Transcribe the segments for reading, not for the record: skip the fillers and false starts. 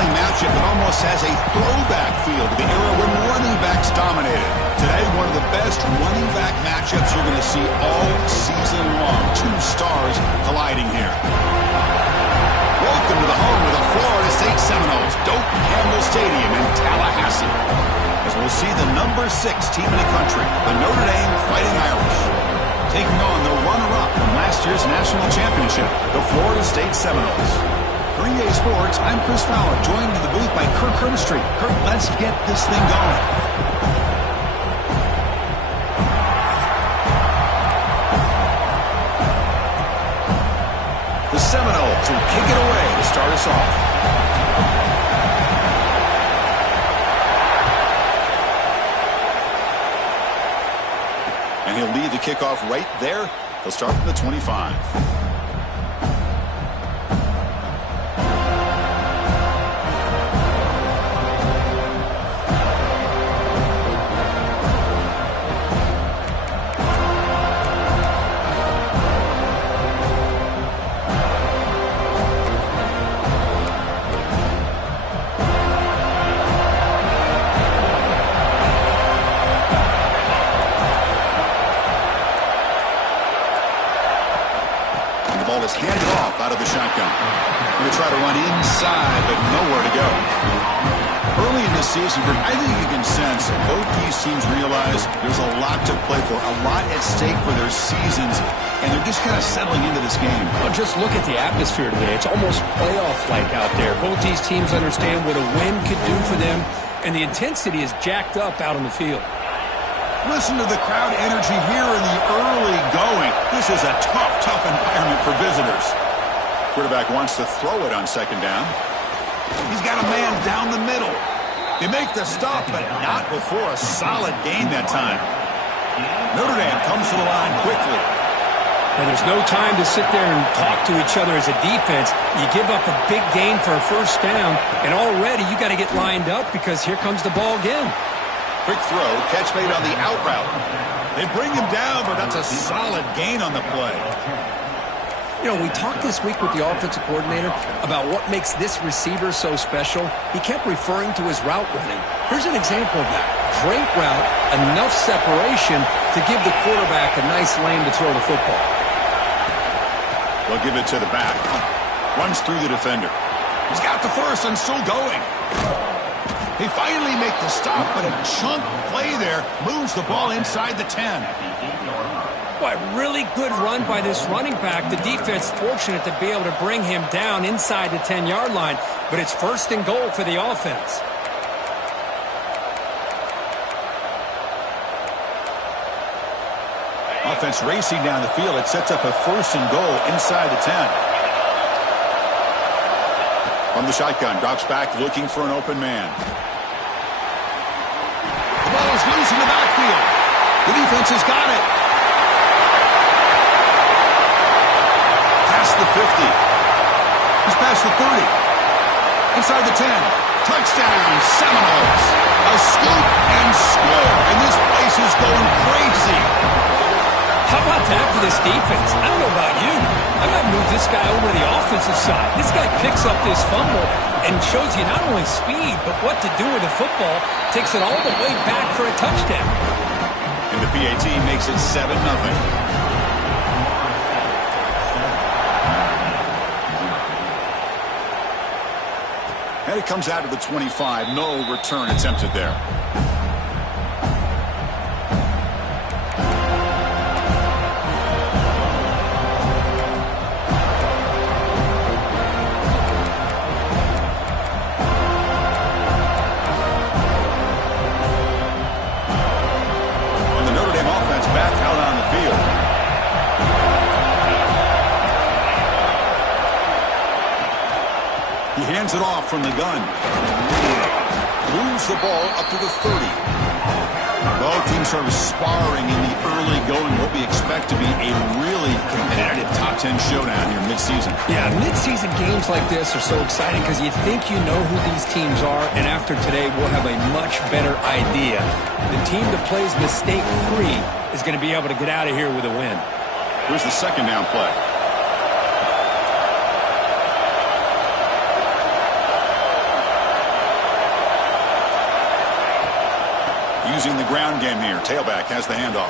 thrilling matchup that almost has a throwback feel to the era when running backs dominated. Today, one of the best running back matchups you're going to see all season long. Two stars colliding here. Welcome to the home of the Florida State Seminoles, Doak Campbell Stadium in Tallahassee. As we'll see the number 6 team in the country, the Notre Dame Fighting Irish, taking on the runner-up from last year's national championship, the Florida State Seminoles. For EA Sports, I'm Chris Fowler, joined in the booth by Kirk Herbstreit. Kirk, let's get this thing going. The Seminoles will kick it away to start us off. And he'll lead the kickoff right there. He'll start from the 25. Handed off out of the shotgun. Going to try to run inside, but nowhere to go. Early in this season, I think you can sense both these teams realize there's a lot to play for, a lot at stake for their seasons, and they're just kind of settling into this game. Well, just look at the atmosphere today. It's almost playoff-like out there. Both these teams understand what a win could do for them, and the intensity is jacked up out on the field. Listen to the crowd energy here in the early going. This is a tough environment for visitors. Quarterback wants to throw it on second down. He's got a man down the middle. They make the stop, but not before a solid gain that time. Notre Dame comes to the line quickly. And there's no time to sit there and talk to each other as a defense. You give up a big gain for a first down, and already you got to get lined up because here comes the ball again. Quick throw, catch made on the out route. They bring him down, but that's a solid gain on the play. You know, we talked this week with the offensive coordinator about what makes this receiver so special. He kept referring to his route running. Here's an example of that. Great route, enough separation to give the quarterback a nice lane to throw the football. They'll give it to the back. Runs through the defender. He's got the first and still going. They finally make the stop, but a chunk play there moves the ball inside the 10. Boy, really good run by this running back. The defense fortunate to be able to bring him down inside the 10-yard line, but it's first and goal for the offense. Offense racing down the field. It sets up a first and goal inside the 10. From the shotgun, drops back looking for an open man. The ball is loose in the backfield. The defense has got it. Past the 50. He's past the 30. Inside the 10. Touchdown, Seminoles. A scoop and score. And this place is going crazy. How about that for this defense? I don't know about you. I might move this guy over to the offensive side. This guy picks up this fumble and shows you not only speed, but what to do with the football. Takes it all the way back for a touchdown. And the PAT makes it 7-0. And it comes out of the 25. No return attempted there. He hands it off from the gun. Moves the ball up to the 30. Both teams are sparring in the early going, what we expect to be a really competitive top 10 showdown here mid-season. Yeah, mid-season games like this are so exciting because you think you know who these teams are, and after today we'll have a much better idea. The team that plays mistake-free is going to be able to get out of here with a win. Here's the second down play. using the ground game here. Tailback has the handoff.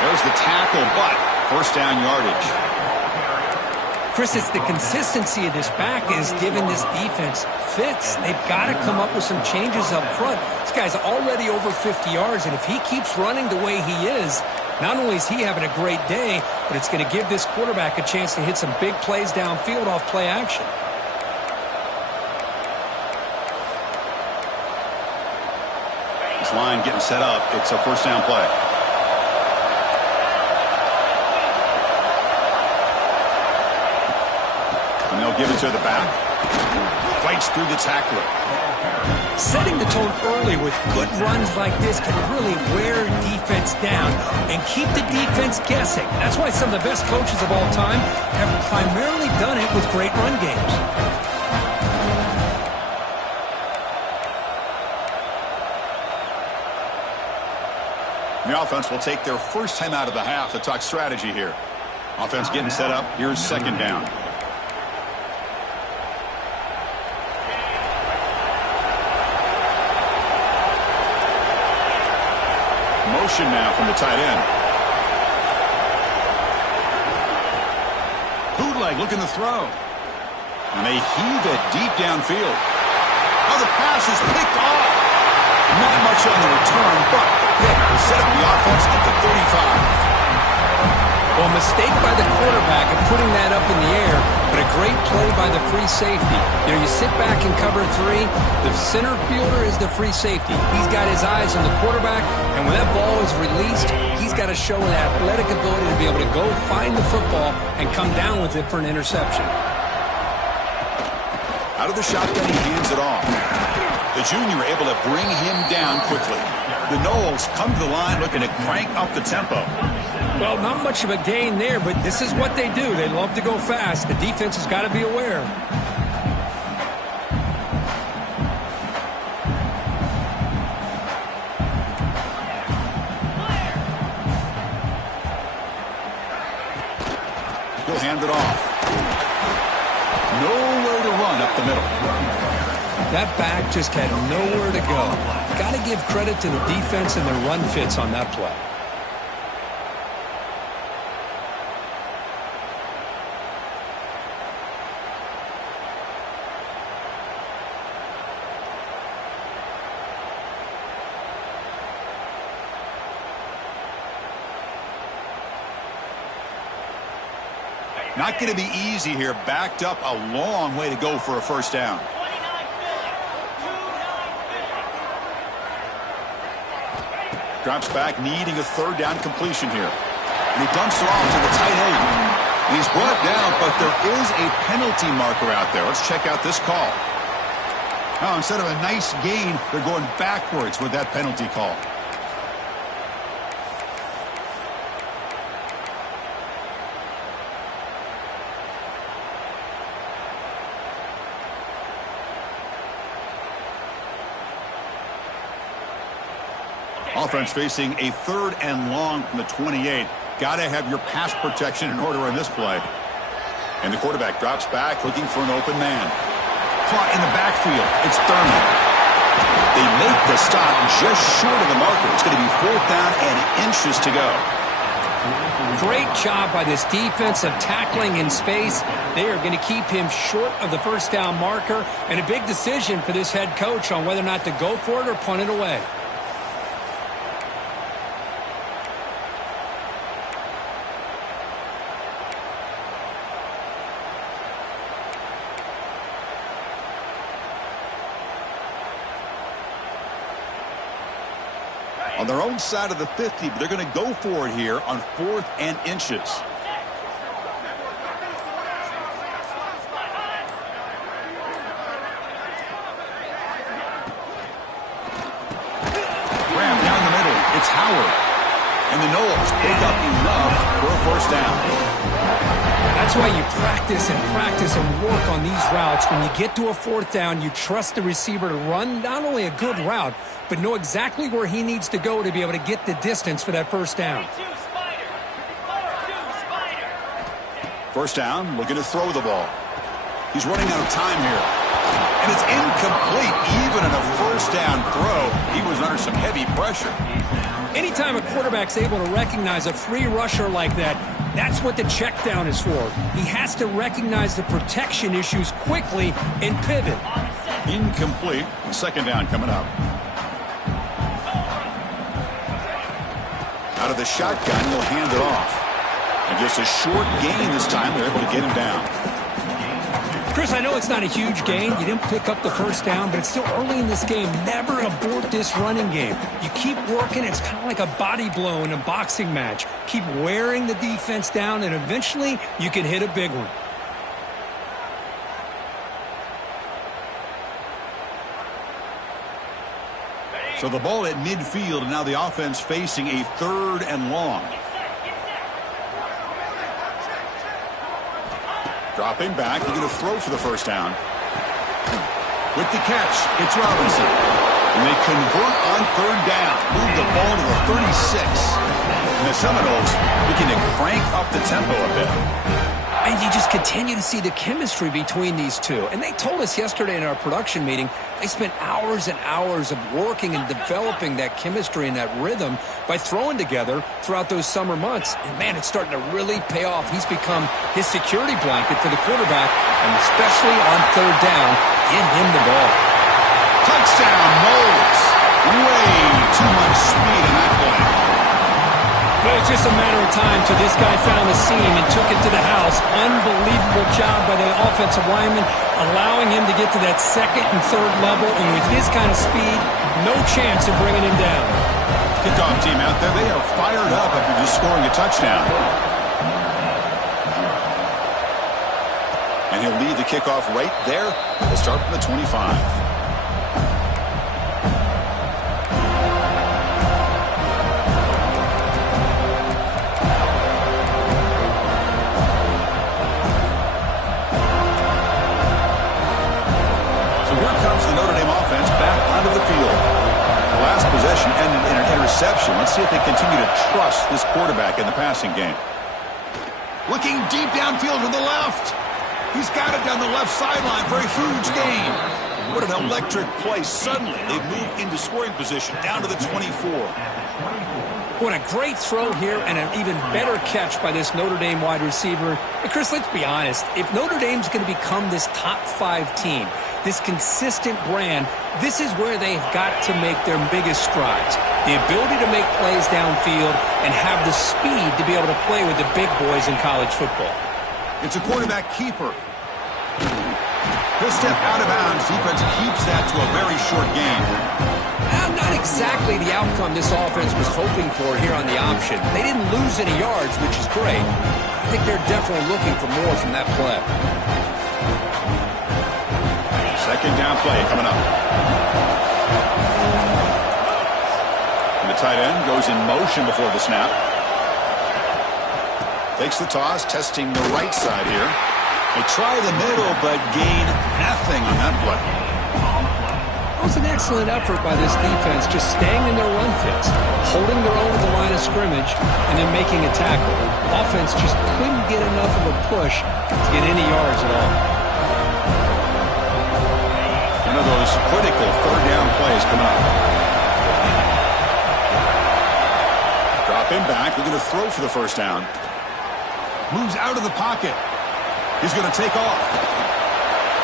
There's the tackle, but first down yardage. Chris, it's the consistency of this back is giving this defense fits. They've got to come up with some changes up front. This guy's already over 50 yards, and if he keeps running the way he is, not only is he having a great day, but it's going to give this quarterback a chance to hit some big plays downfield off play action. This line getting set up. It's a first down play. And they'll give it to the back. Fights through the tackler. Setting the tone early with good runs like this can really wear defense down and keep the defense guessing. That's why some of the best coaches of all time have primarily done it with great run games. The offense will take their first time out of the half to talk strategy here. Offense getting set up. Here's second down. Motion now from the tight end. Bootleg looking to throw. And they heave it deep downfield. Oh, the pass is picked off. Not much on the return, but the pick will set up the offense at the 35. Well, mistake by the quarterback of putting that up in the air, but a great play by the free safety. You know, you sit back in cover three, the center fielder is the free safety. He's got his eyes on the quarterback, and when that ball is released, he's got to show an athletic ability to be able to go find the football and come down with it for an interception. Out of the shotgun, he hands it off. The junior able to bring him down quickly. The Noles come to the line looking to crank up the tempo. Well, not much of a gain there, but this is what they do. They love to go fast. The defense has got to be aware. He'll hand it off. Nowhere to run up the middle. That back just had nowhere to go. Got to give credit to the defense and their run fits on that play. Not going to be easy here. Backed up a long way to go for a first down. Drops back, needing a third down completion here. And he dumps it off to the tight end. He's brought down, but there is a penalty marker out there. Let's check out this call. Oh, instead of a nice gain, they're going backwards with that penalty call. Offense facing a third and long from the 28. Got to have your pass protection in order on this play. And the quarterback drops back, looking for an open man. Caught in the backfield. It's Thurman. They make the stop just short of the marker. It's going to be fourth down and inches to go. Great job by this defense of tackling in space. They are going to keep him short of the first down marker. And a big decision for this head coach on whether or not to go for it or punt it away. On their own side of the 50, but they're going to go for it here on fourth and inches. Grab down the middle. It's Howard. And the Noles pick up enough for a first down. That's why you practice and work on these routes. When you get to a fourth down, you trust the receiver to run not only a good route, but know exactly where he needs to go to be able to get the distance for that first down. First down, looking to throw the ball. He's running out of time here. And it's incomplete. Even in a first down throw, he was under some heavy pressure. Anytime a quarterback's able to recognize a free rusher like that, that's what the check down is for. He has to recognize the protection issues quickly and pivot. Incomplete. Second down coming up. Out of the shotgun, he'll hand it off. And just a short gain this time. They're able to get him down. Chris, I know it's not a huge gain. You didn't pick up the first down, but it's still early in this game. Never abort this running game. You keep working. It's kind of like a body blow in a boxing match. Keep wearing the defense down, and eventually you can hit a big one. So the ball at midfield, and now the offense facing a 3rd and long. Dropping back, he's going to throw for the first down. With the catch, it's Robinson. And they convert on 3rd down. Move the ball to the 36. And the Seminoles begin to crank up the tempo a bit. And you just continue to see the chemistry between these two. And they told us yesterday in our production meeting, they spent hours and hours of working and developing that chemistry and that rhythm by throwing together throughout those summer months. And, man, it's starting to really pay off. He's become his security blanket for the quarterback, and especially on 3rd down, get him the ball. Touchdown, Moles. Way too much speed in that play. But it's just a matter of time till this guy found the seam and took it to the house. Unbelievable job by the offensive lineman, allowing him to get to that 2nd and 3rd level. And with his kind of speed, no chance of bringing him down. Kickoff team out there, they are fired up after just scoring a touchdown. And he'll lead the kickoff right there. We'll start from the 25. Possession ended in an interception. Let's see if they continue to trust this quarterback in the passing game. Looking deep downfield to the left. He's got it down the left sideline for a huge gain. What an electric play. Suddenly, they've moved into scoring position down to the 24. What a great throw here and an even better catch by this Notre Dame wide receiver. And Chris, let's be honest. If Notre Dame's going to become this top 5 team, this consistent brand, this is where they've got to make their biggest strides. The ability to make plays downfield and have the speed to be able to play with the big boys in college football. It's a quarterback keeper. He'll step out of bounds. Defense keeps that to a very short game. Not exactly the outcome this offense was hoping for here on the option. They didn't lose any yards, which is great. I think they're definitely looking for more from that play. Second down play coming up. And the tight end goes in motion before the snap. Takes the toss, testing the right side here. They try the middle, but gain nothing on that play. It was an excellent effort by this defense, just staying in their run fits, holding their own at the line of scrimmage, and then making a tackle. Offense just couldn't get enough of a push to get any yards at all. One of those critical 3rd down plays coming up. Dropping back, they're going to throw for the first down. Moves out of the pocket. He's going to take off.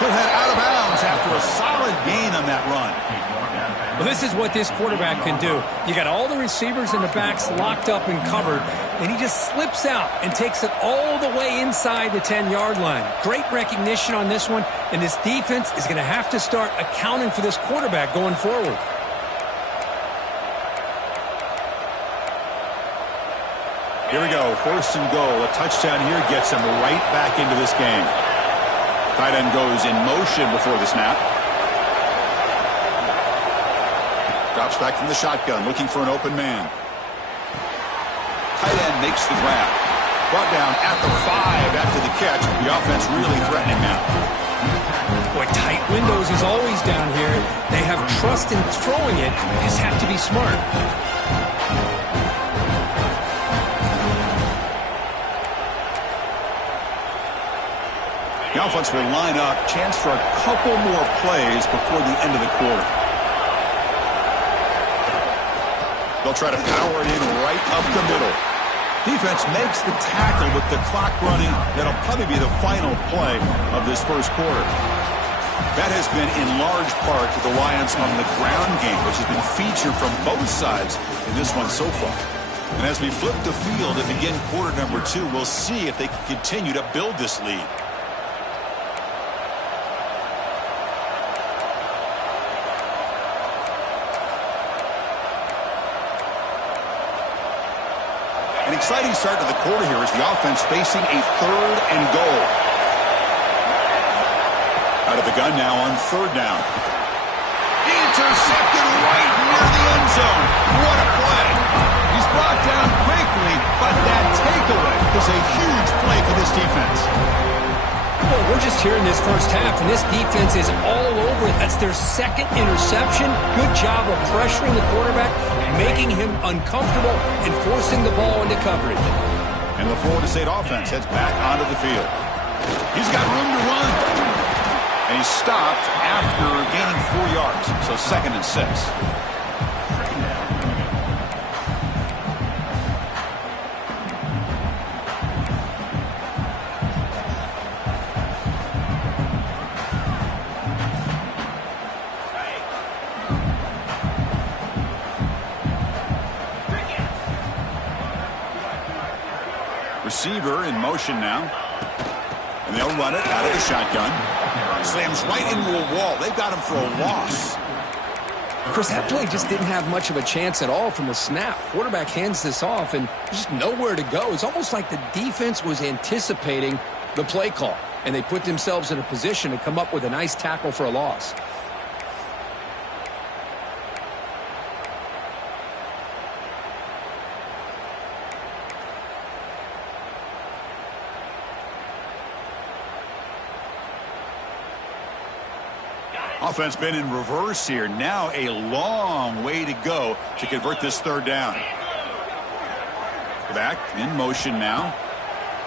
He'll head out of bounds after a solid gain on that run. Well, this is what this quarterback can do. You got all the receivers and the backs locked up and covered, and he just slips out and takes it all the way inside the 10-yard line. Great recognition on this one, and this defense is going to have to start accounting for this quarterback going forward. Here we go, 1st and goal. A touchdown here gets him right back into this game. Tight end goes in motion before the snap. Drops back from the shotgun, looking for an open man. Tight end makes the grab. Brought down at the 5 after the catch. The offense really threatening now. Boy, tight windows is always down here. They have trust in throwing it. They just have to be smart. The offense will line up. Chance for a couple more plays before the end of the quarter. They'll try to power it in right up the middle. Defense makes the tackle with the clock running. That'll probably be the final play of this first quarter. That has been in large part to the Lions on the ground game, which has been featured from both sides in this one so far. And as we flip the field and begin quarter number 2, we'll see if they can continue to build this lead. An exciting start to the quarter here as the offense facing a 3rd and goal. Out of the gun now on 3rd down. Intercepted right near the end zone. What a play. He's brought down quickly, but that takeaway is a huge play for this defense. Well, we're just here in this first half, and this defense is all over it. That's their 2nd interception. Good job of pressuring the quarterback, making him uncomfortable, and forcing the ball into coverage. And the Florida State offense heads back onto the field. He's got room to run. And he's stopped after gaining 4 yards, so 2nd and 6. Receiver in motion now. And they'll run it out of the shotgun. Slams right into a wall. They've got him for a loss. Chris, that play just didn't have much of a chance at all from the snap. Quarterback hands this off, and there's just nowhere to go. It's almost like the defense was anticipating the play call, and they put themselves in a position to come up with a nice tackle for a loss. Offense been in reverse here. Now a long way to go to convert this 3rd down. Back in motion now.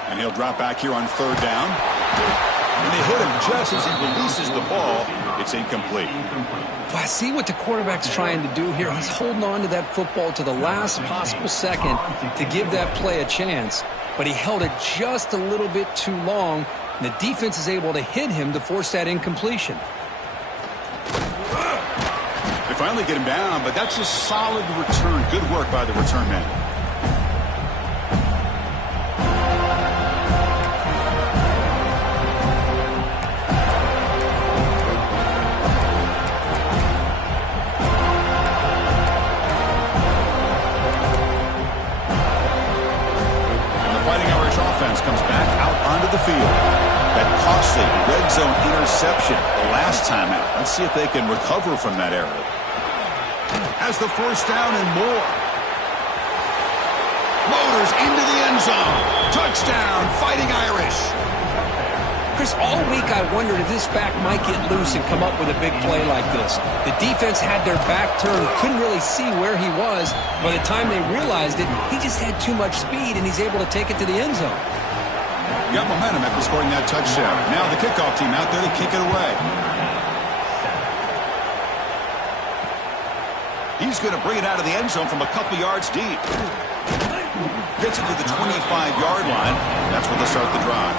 And he'll drop back here on 3rd down. And they hit him just as he releases the ball. It's incomplete. Well, I see what the quarterback's trying to do here. He's holding on to that football to the last possible second to give that play a chance. But he held it just a little bit too long. And the defense is able to hit him to force that incompletion. They finally get him down, but that's a solid return. Good work by the return man. And the Fighting Irish offense comes back out onto the field. That costly red zone interception the last time out. Let's see if they can recover from that error. Has the 1st down and more. Motors into the end zone. Touchdown, Fighting Irish. Chris, all week I wondered if this back might get loose and come up with a big play like this. The defense had their back turned, couldn't really see where he was. By the time they realized it, he just had too much speed, and he's able to take it to the end zone. Got momentum after scoring that touchdown. Now the kickoff team out there to kick it away. He's going to bring it out of the end zone from a couple yards deep. Gets it to the 25-yard line. That's where they'll start the drive.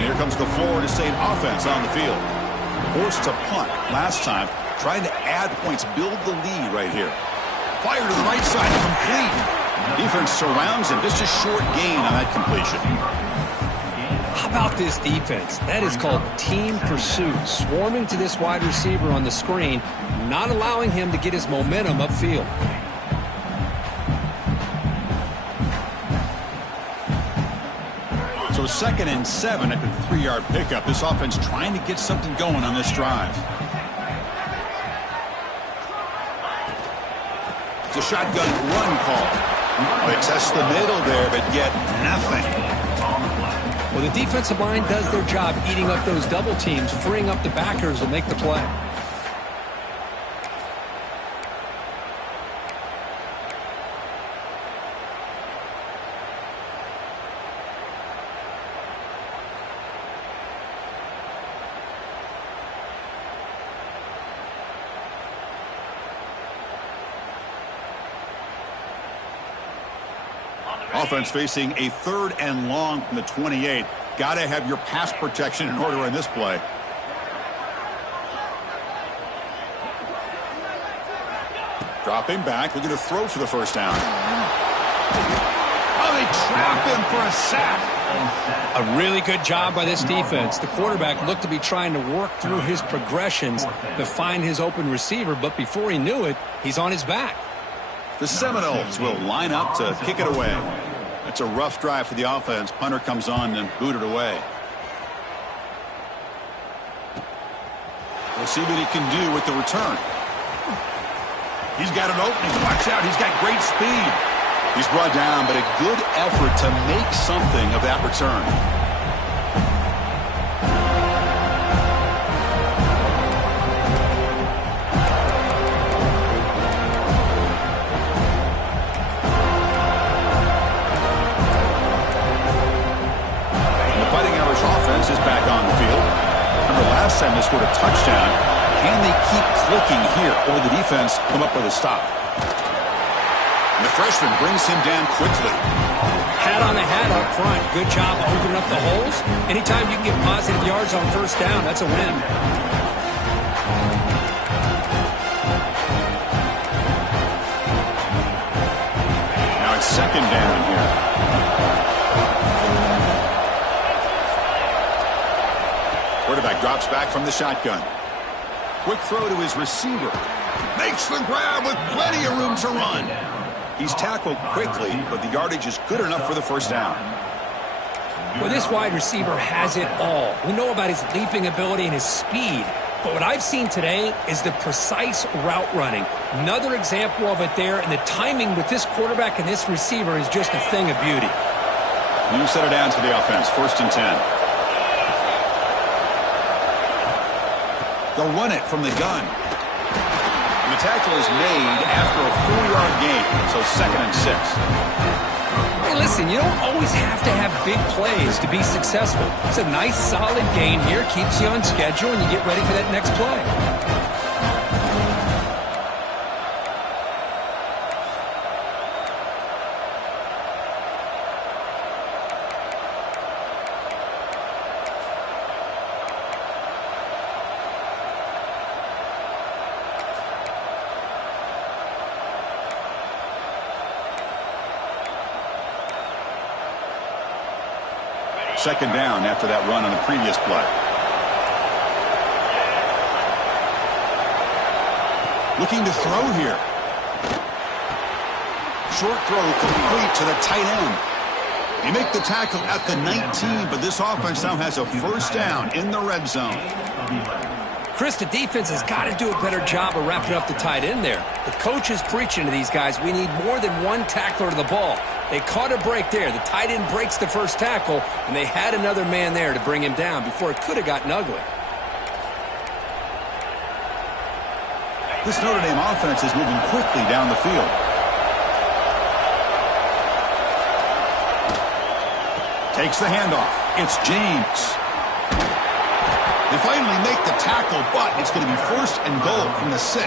Here comes the Florida State offense on the field. Forced to punt last time, trying to add points, build the lead right here. Fire to the right side, complete. Defense surrounds him, just a short gain on that completion. How about this defense? That is called team pursuit. Swarming to this wide receiver on the screen, not allowing him to get his momentum upfield. So 2nd and 7 at the 3-yard pickup. This offense trying to get something going on this drive. It's a shotgun run call. They test the middle there, but get nothing. Well, the defensive line does their job eating up those double teams, freeing up the backers to make the play. Offense facing a 3rd and long from the 28. Got to have your pass protection in order in this play. Dropping back, looking to throw for the first down. Oh, they trap him for a sack. A really good job by this defense. The quarterback looked to be trying to work through his progressions to find his open receiver, but before he knew it, he's on his back. The Seminoles will line up to kick it away. It's a rough drive for the offense. Punter comes on and booted away. We'll see what he can do with the return. He's got an opening. Watch out. He's got great speed. He's brought down, but a good effort to make something of that return. Is back on the field. Remember last time they scored a touchdown. Can they keep clicking here, or will the defense come up with a stop? And the freshman brings him down quickly. Hat on the hat up front. Good job opening up the holes. Anytime you can get positive yards on first down, that's a win. Now it's 2nd down here. Quarterback drops back from the shotgun. Quick throw to his receiver. Makes the grab with plenty of room to run. He's tackled quickly, but the yardage is good enough for the first down. Well, this wide receiver has it all. We know about his leaping ability and his speed, but what I've seen today is the precise route running. Another example of it there, and the timing with this quarterback and this receiver is just a thing of beauty. New set of downs for the offense. 1st and 10. They'll run it from the gun. And the tackle is made after a 4-yard gain, so 2nd and 6. Hey, listen, you don't always have to have big plays to be successful. It's a nice, solid gain here, keeps you on schedule, and you get ready for that next play. Second down after that run on the previous play. Looking to throw here. Short throw complete to the tight end. They make the tackle at the 19, but this offense now has a first down in the red zone. Chris, the defense has got to do a better job of wrapping up the tight end there. The coach is preaching to these guys, we need more than one tackler to the ball. They caught a break there. The tight end breaks the first tackle, and they had another man there to bring him down before it could have gotten ugly. This Notre Dame offense is moving quickly down the field. Takes the handoff. It's James. They finally make the tackle, but it's going to be 1st and goal from the 6.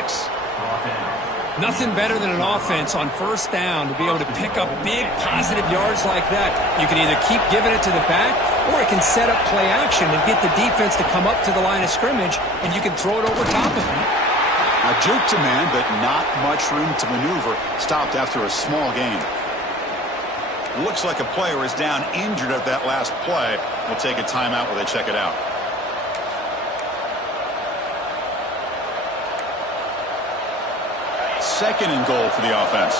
Nothing better than an offense on first down to be able to pick up big positive yards like that. You can either keep giving it to the back, or it can set up play action and get the defense to come up to the line of scrimmage, and you can throw it over top of them. A jerk to man, but not much room to maneuver. Stopped after a small gain. Looks like a player is down injured at that last play. We'll take a timeout while they check it out. Second and goal for the offense.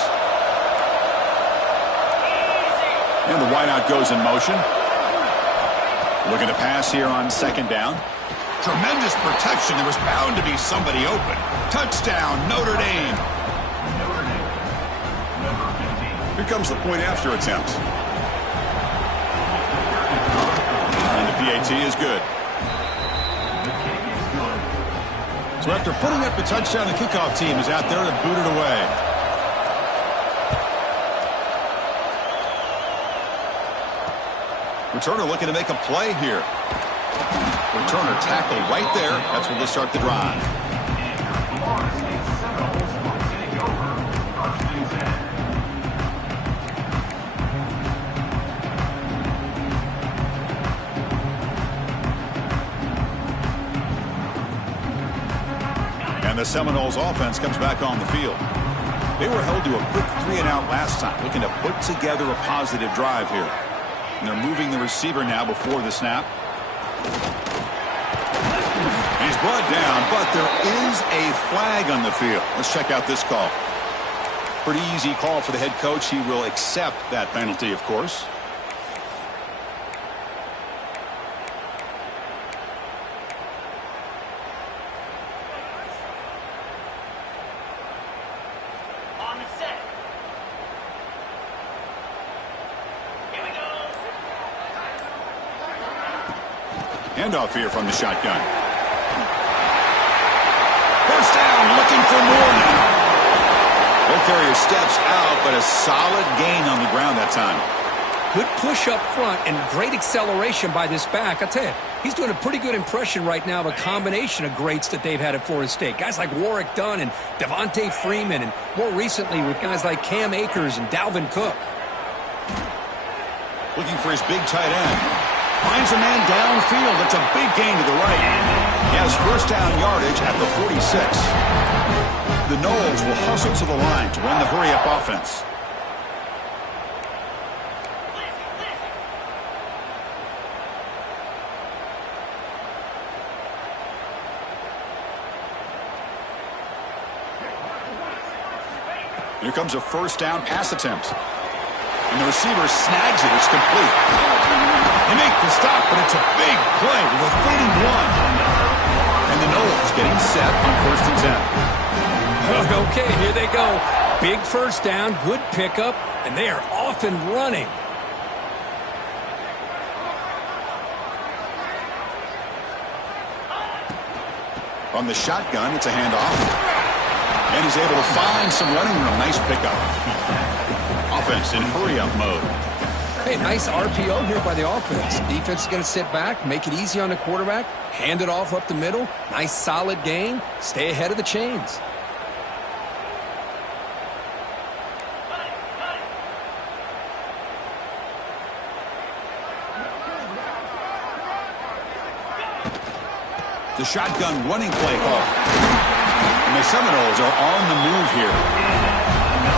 And the wideout goes in motion. Looking to pass here on 2nd down. Tremendous protection. There was bound to be somebody open. Touchdown, Notre Dame. Here comes the point after attempt. And the PAT is good. So after putting up the touchdown, the kickoff team is out there to boot it away. Returner looking to make a play here. Returner tackled right there. That's where they start the drive. And the Seminoles offense comes back on the field. They were held to a quick 3-and-out last time, looking to put together a positive drive here. And they're moving the receiver now before the snap. He's brought down, but there is a flag on the field. Let's check out this call. Pretty easy call for the head coach. He will accept that penalty, of course. Handoff here from the shotgun. First down, looking for more now. Ball carrier steps out, but a solid gain on the ground that time. Good push up front and great acceleration by this back. I tell you, he's doing a pretty good impression right now of a combination of greats that they've had at Florida State. Guys like Warwick Dunn and Devontae Freeman, and more recently with guys like Cam Akers and Dalvin Cook. Looking for his big tight end. Finds a man downfield. That's a big gain to the right. He has first down yardage at the 46. The Noles will hustle to the line to run the hurry-up offense. Here comes a first down pass attempt. And the receiver snags it. It's complete. They make the stop, but it's a big play with a 31. And the Noles getting set on first and 10. Okay, here they go. Big first down, good pickup, and they are off and running. On the shotgun, it's a handoff. And he's able to find some running room. Nice pickup. Offense in hurry-up mode. Hey, nice RPO here by the offense. Defense is going to sit back, make it easy on the quarterback, hand it off up the middle. Nice solid gain. Stay ahead of the chains. The shotgun running play call. And the Seminoles are on the move here.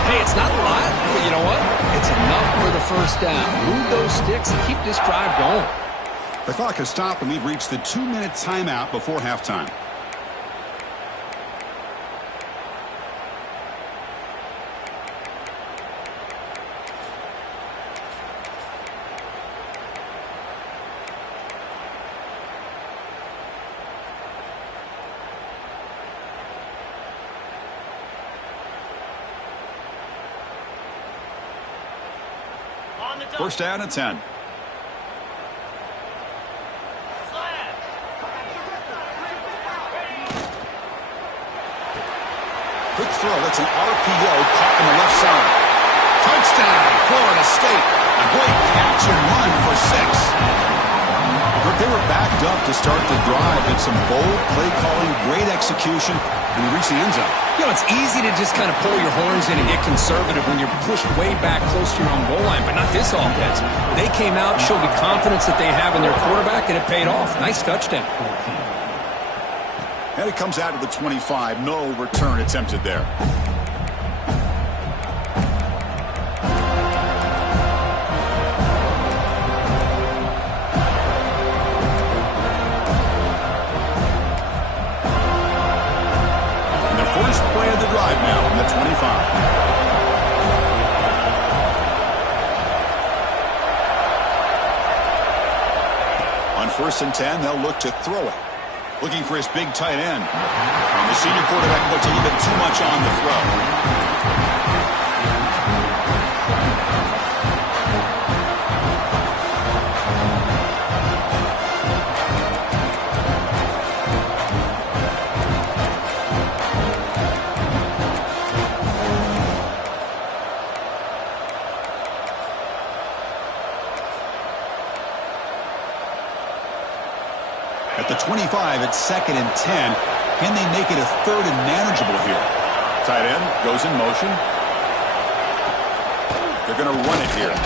Hey, it's not a lot, but you know what? It's enough for the first down. Move those sticks and keep this drive going. The clock has stopped, and we've reached the 2-minute timeout before halftime. First down and 10. Quick throw. That's an RPO caught on the left side. Touchdown, Florida State. A great catch and run for 6. But they were backed up to start the drive. It's some bold play calling, great execution, and they reach the end zone. You know, it's easy to just kind of pull your horns in and get conservative when you're pushed way back close to your own goal line, but not this offense. They came out, showed the confidence that they have in their quarterback, and it paid off. Nice touchdown. And it comes out to the 25. No return attempted there. First play of the drive now from the 25. On first and 10, they'll look to throw it. Looking for his big tight end. And the senior quarterback puts a little bit too much on the throw. At the 25, it's 2nd and 10. Can they make it a 3rd and manageable here? Tight end goes in motion. They're going to run it here.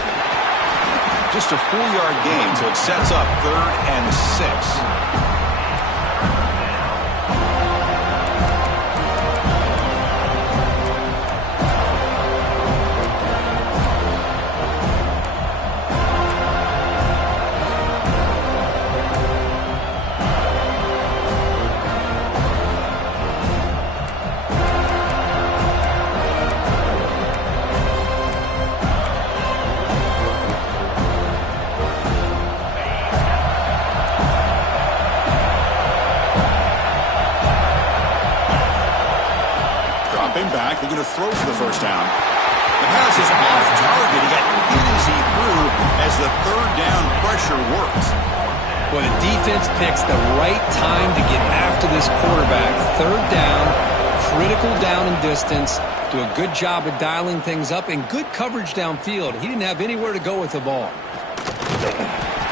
Just a 4-yard gain, so it sets up 3rd and 6. Back. They're going to throw for the first down. The pass is off target. He got hit as he threw as the 3rd down pressure works. Well, the defense picks the right time to get after this quarterback. 3rd down, critical down and distance. Do a good job of dialing things up and good coverage downfield. He didn't have anywhere to go with the ball.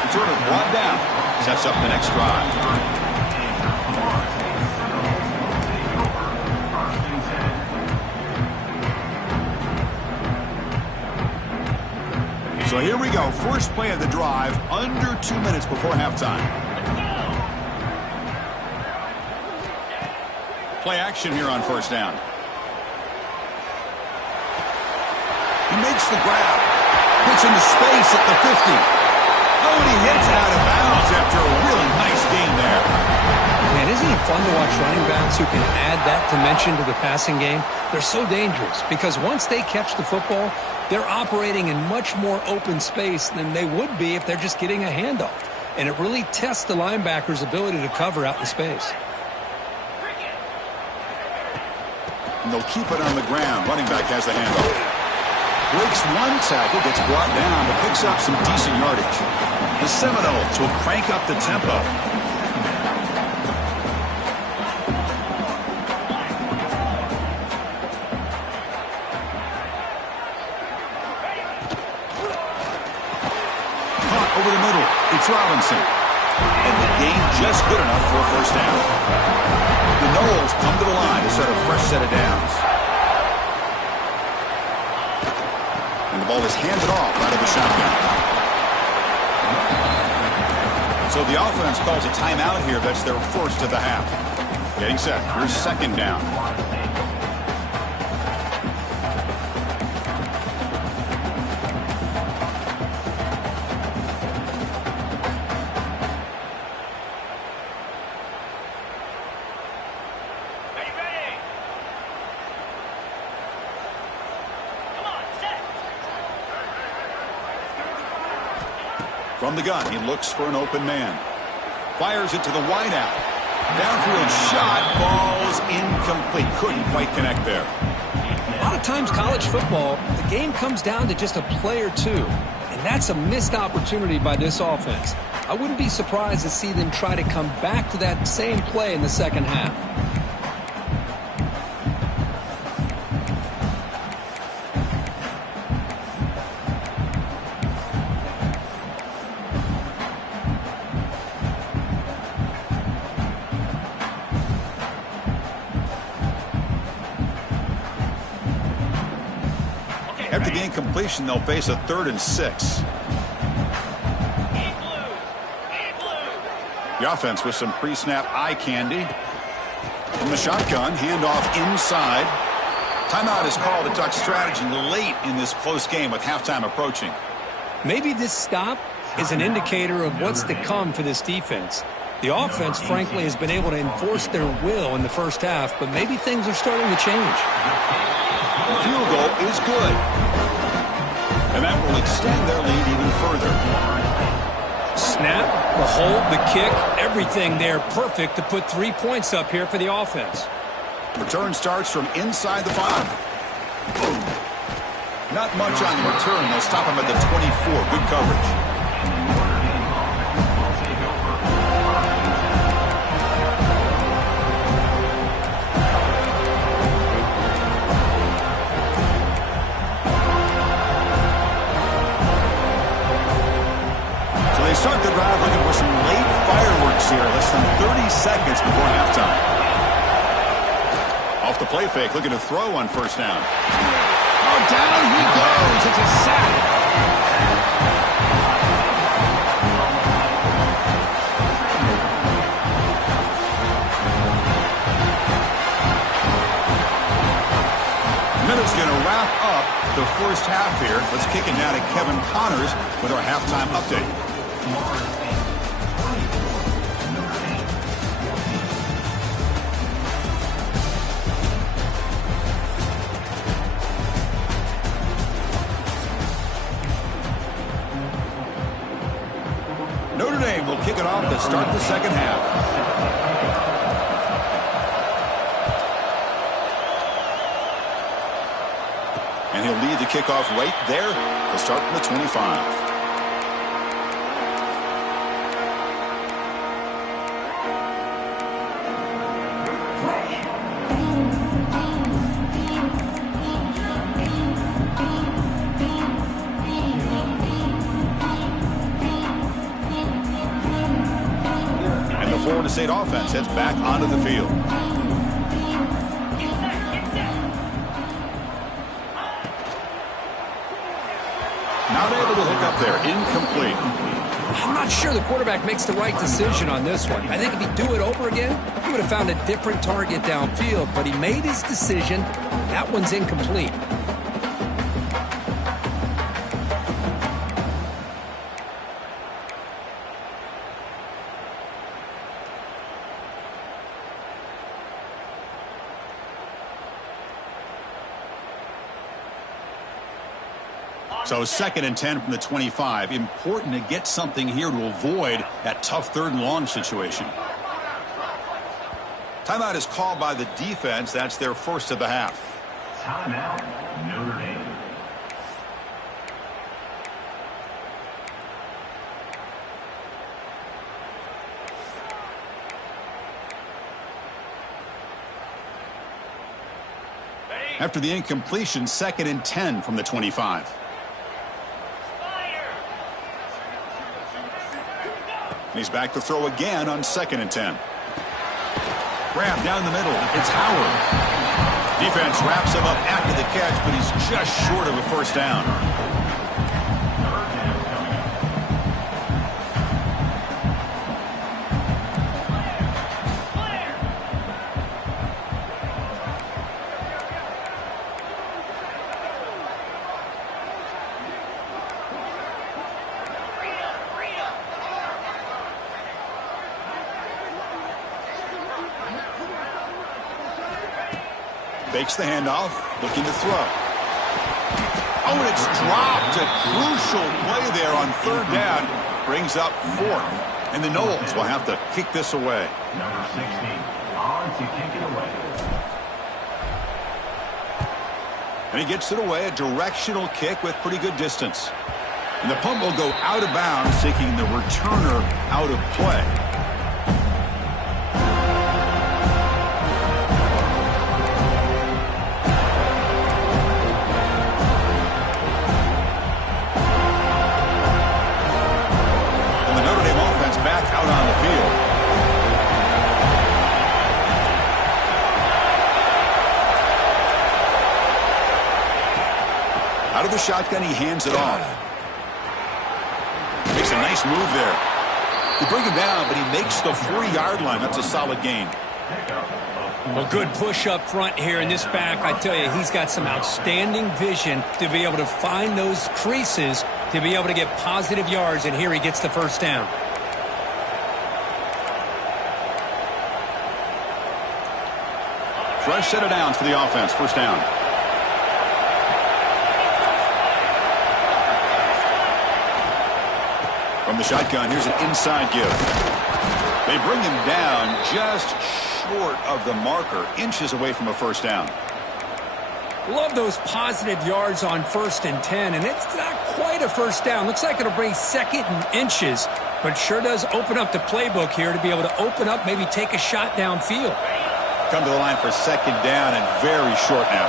Returner brought down. Sets up the next drive. So here we go. First play of the drive, under 2 minutes before halftime. Play action here on first down. He makes the grab. Puts into space at the 50. Oh, and he hits out of bounds after a really nice gain there. Man, isn't it fun to watch running backs who can add that dimension to the passing game? They're so dangerous because once they catch the football, they're operating in much more open space than they would be if they're just getting a handoff. And it really tests the linebacker's ability to cover out in space. And they'll keep it on the ground. Running back has the handoff. Breaks one tackle, gets brought down, but picks up some decent yardage. The Seminoles will crank up the tempo. Over the middle, it's Robinson. And the gain just good enough for a first down. The Noles come to the line to start a fresh set of downs. And the ball is handed off out of the shotgun. So the offense calls a timeout here. That's their first of the half. Getting set. Here's 2nd down. From the gun, he looks for an open man. Fires it to the wideout. Downfield shot falls incomplete. Couldn't quite connect there. A lot of times college football, the game comes down to just a play or two. And that's a missed opportunity by this offense. I wouldn't be surprised to see them try to come back to that same play in the second half. After the incompletion, they'll face a 3rd and 6. The offense with some pre-snap eye candy. From the shotgun, handoff inside. Timeout is called to duck strategy late in this close game with halftime approaching. Maybe this stop is an indicator of what's to come for this defense. The offense, frankly, has been able to enforce their will in the first half, but maybe things are starting to change. The field goal is good. And that will extend their lead even further. Snap, the hold, the kick, everything there perfect to put 3 points up here for the offense. Return starts from inside the 5. Boom. Not much on the return. They'll stop him at the 24. Good coverage. Start the drive looking for some late fireworks here, less than 30 seconds before halftime. Off the play fake, looking to throw on first down. Oh, down he goes. It's a sack. Minute's going to wrap up the first half here. Let's kick it down to Kevin Connors with our halftime update. Notre Dame will kick it off to start the second half. And he'll lead the kickoff right there. He'll start from the 25. And the Florida State offense heads back onto the field. Not able to hook up there. Incomplete. I'm not sure the quarterback makes the right decision on this one. I think if he'd do it over again, he would have found a different target downfield, but he made his decision. That one's incomplete. So 2nd and 10 from the 25. Important to get something here to avoid that tough 3rd and long situation. Timeout is called by the defense. That's their first of the half. Timeout, Notre Dame. After the incompletion, 2nd and 10 from the 25. He's back to throw again on 2nd and 10. Grab down the middle. It's Howard. Defense wraps him up after the catch, but he's just short of a first down. Fakes the handoff, looking to throw. Oh, and it's dropped. A crucial play there on 3rd down. Brings up 4th. And the Noles will have to kick this away. Number 60 on to kick it away. And he gets it away, a directional kick with pretty good distance. And the punt will go out of bounds, taking the returner out of play. Out on the field. Out of the shotgun, he hands it off. Makes a nice move there. They bring him down, but he makes the 40-yard line. That's a solid gain. Well, good push up front here in this back. I tell you, he's got some outstanding vision to be able to find those creases, to be able to get positive yards, and here he gets the first down. Fresh set of downs for the offense. First down. From the shotgun, here's an inside give. They bring him down just short of the marker, inches away from a first down. Love those positive yards on 1st and 10, and it's not quite a first down. Looks like it'll bring 2nd and inches, but sure does open up the playbook here to be able to open up, maybe take a shot downfield. Come to the line for 2nd down and very short now.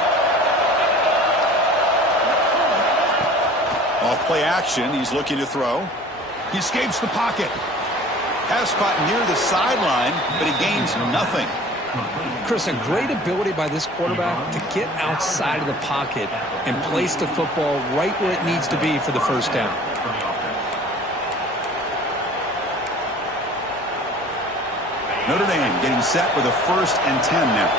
Off play action, he's looking to throw. He escapes the pocket. Pass caught near the sideline, but he gains nothing. Chris, a great ability by this quarterback to get outside of the pocket and place the football right where it needs to be for the first down. Notre Dame getting set with a 1st and 10 now.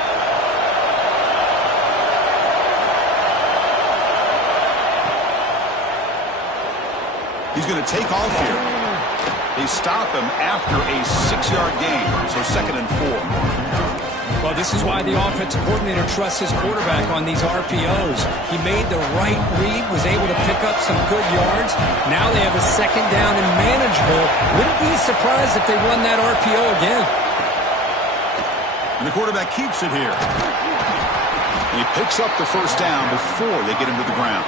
He's going to take off here. They stop him after a 6-yard gain, so 2nd and 4. Well, this is why the offensive coordinator trusts his quarterback on these RPOs. He made the right read, was able to pick up some good yards. Now they have a 2nd down and manageable. Wouldn't be surprised if they run that RPO again. And the quarterback keeps it here. And he picks up the 1st down before they get him to the ground.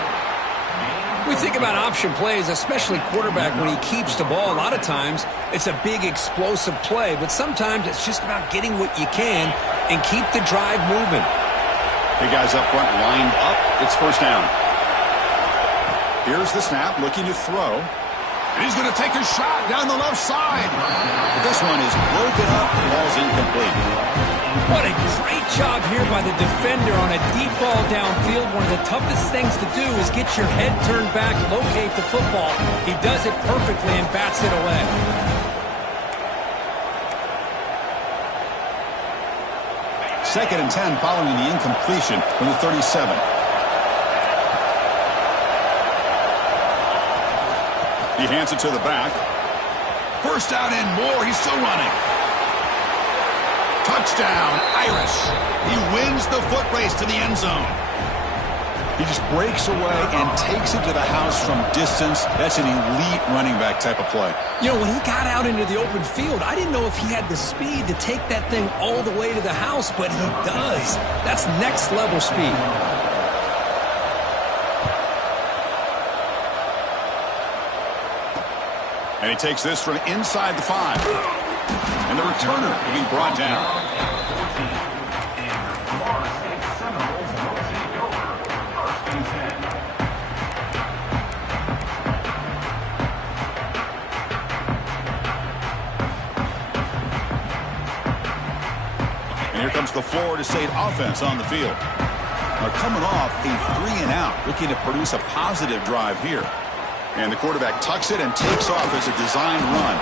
We think about option plays, especially quarterback, when he keeps the ball. A lot of times, it's a big explosive play, but sometimes it's just about getting what you can and keep the drive moving. The guys up front lined up. It's 1st down. Here's the snap, looking to throw. And he's going to take a shot down the left side. But this one is broken up. The ball's incomplete. What a great job here by the defender on a deep ball downfield. One of the toughest things to do is get your head turned back, locate the football. He does it perfectly and bats it away. Second and 10 following the incompletion from the 37. He hands it to the back. 1st down and more. He's still running. Touchdown, Irish. He wins the foot race to the end zone. He just breaks away and takes it to the house from distance. That's an elite running back type of play. You know, when he got out into the open field, I didn't know if he had the speed to take that thing all the way to the house, but he does. That's next level speed. And he takes this from inside the 5. And the returner will be brought down. And here comes the Florida State offense on the field. Now coming off a 3-and-out, looking to produce a positive drive here. And the quarterback tucks it and takes off as a design run.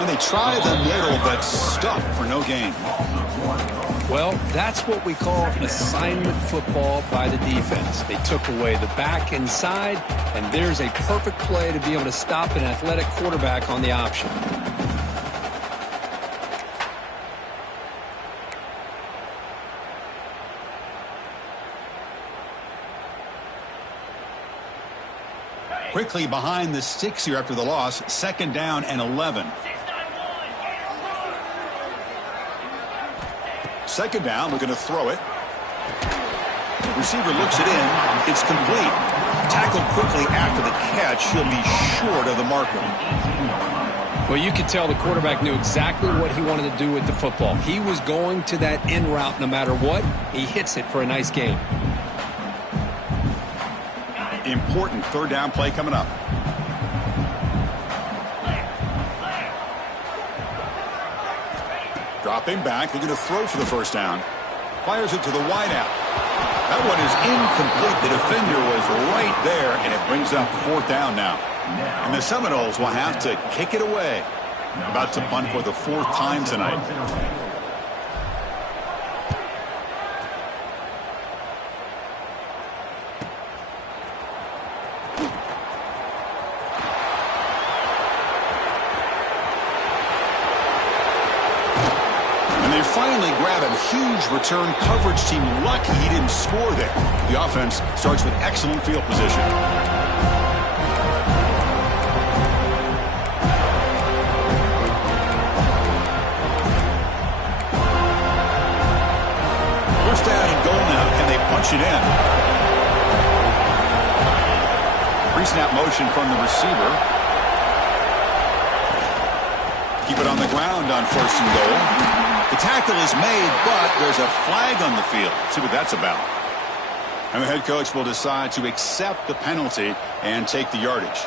And they try the middle, but stuffed for no gain. Well, that's what we call assignment football by the defense. They took away the back inside, and there's a perfect play to be able to stop an athletic quarterback on the option. Quickly behind the sticks here after the loss. 2nd down and 11. 2nd down, looking to throw it. Receiver looks it in. It's complete. Tackled quickly after the catch. He'll be short of the marker. Well, you could tell the quarterback knew exactly what he wanted to do with the football. He was going to that in route no matter what. He hits it for a nice gain. Important 3rd down play coming up. Dropping back, looking to throw for the 1st down. Fires it to the wideout. That one is incomplete. The defender was right there, and it brings up 4th down now. And the Seminoles will have to kick it away. About to punt for the 4th time tonight. Finally grab a huge return coverage team. Lucky he didn't score there. The offense starts with excellent field position. First down and goal now. Can they punch it in? Pre-snap motion from the receiver. Keep it on the ground on 1st and goal. The tackle is made, but there's a flag on the field. Let's see what that's about. And the head coach will decide to accept the penalty and take the yardage.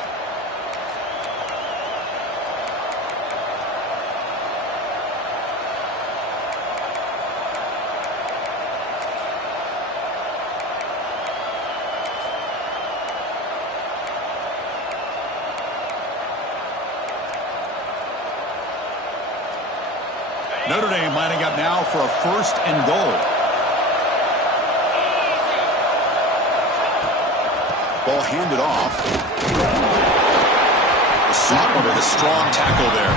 Notre Dame lining up now for a 1st and goal. Ball handed off. Stopper with a strong tackle there.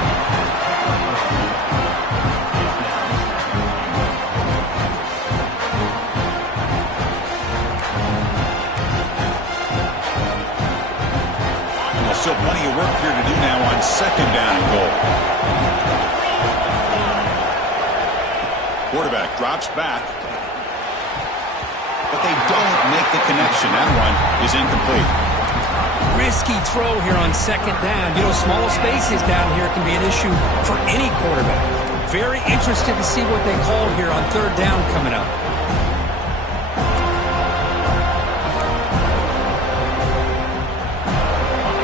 Well, still plenty of work here to do now on 2nd down and goal. Quarterback drops back, but they don't make the connection. That one is incomplete. Risky throw here on 2nd down. You know, small spaces down here can be an issue for any quarterback. Very interested to see what they call here on 3rd down coming up.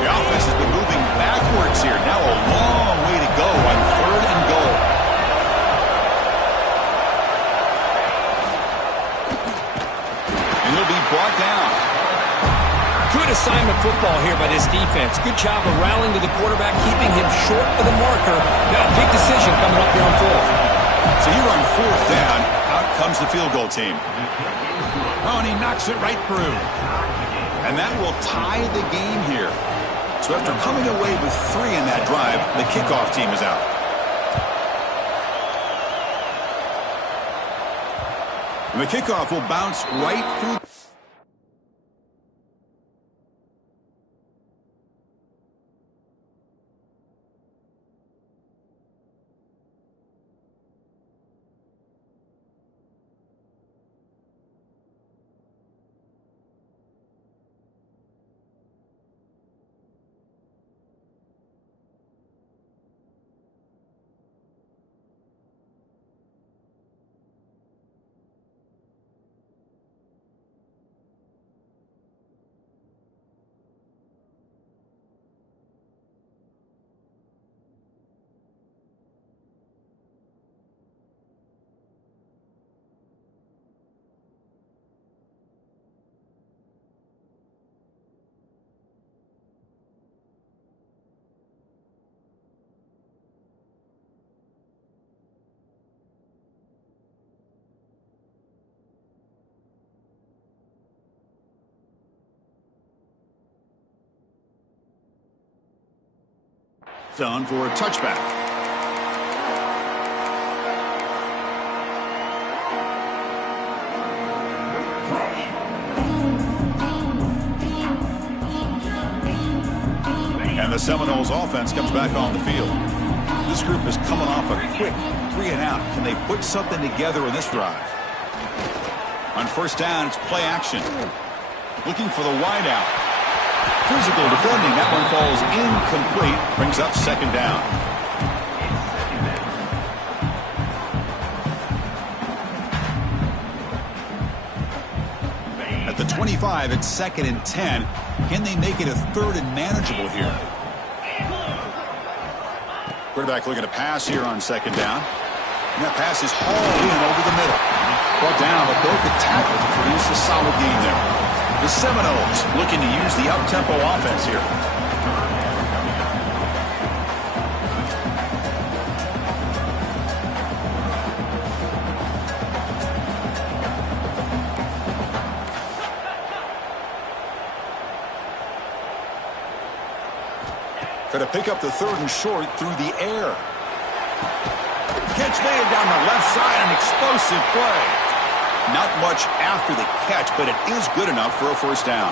The offense has been moving backwards here. Now a long way to go on 3rd and goal. And he'll be brought down. Good assignment football here by this defense. Good job of rallying to the quarterback, keeping him short of the marker. Now a big decision coming up here on 4th. So here on 4th down, out comes the field goal team. Oh, and he knocks it right through. And that will tie the game here. So after coming away with 3 in that drive, the kickoff team is out. And the kickoff will bounce right through. Zone for a touchback. And the Seminoles offense comes back on the field. This group is coming off a quick 3 and out. Can they put something together in this drive? On 1st down, it's play action. Looking for the wide out. Physical defending. That one falls incomplete. Brings up 2nd down. At the 25, it's 2nd and 10. Can they make it a 3rd and manageable here? Quarterback looking to pass here on 2nd down. And that pass is hauled in over the middle. Brought down, but broke the tackle to produce a solid game there. The Seminoles looking to use the up-tempo offense here. Try to pick up the 3rd and short through the air. Catch made down the left side, an explosive play. Not much after the catch, but it is good enough for a 1st down.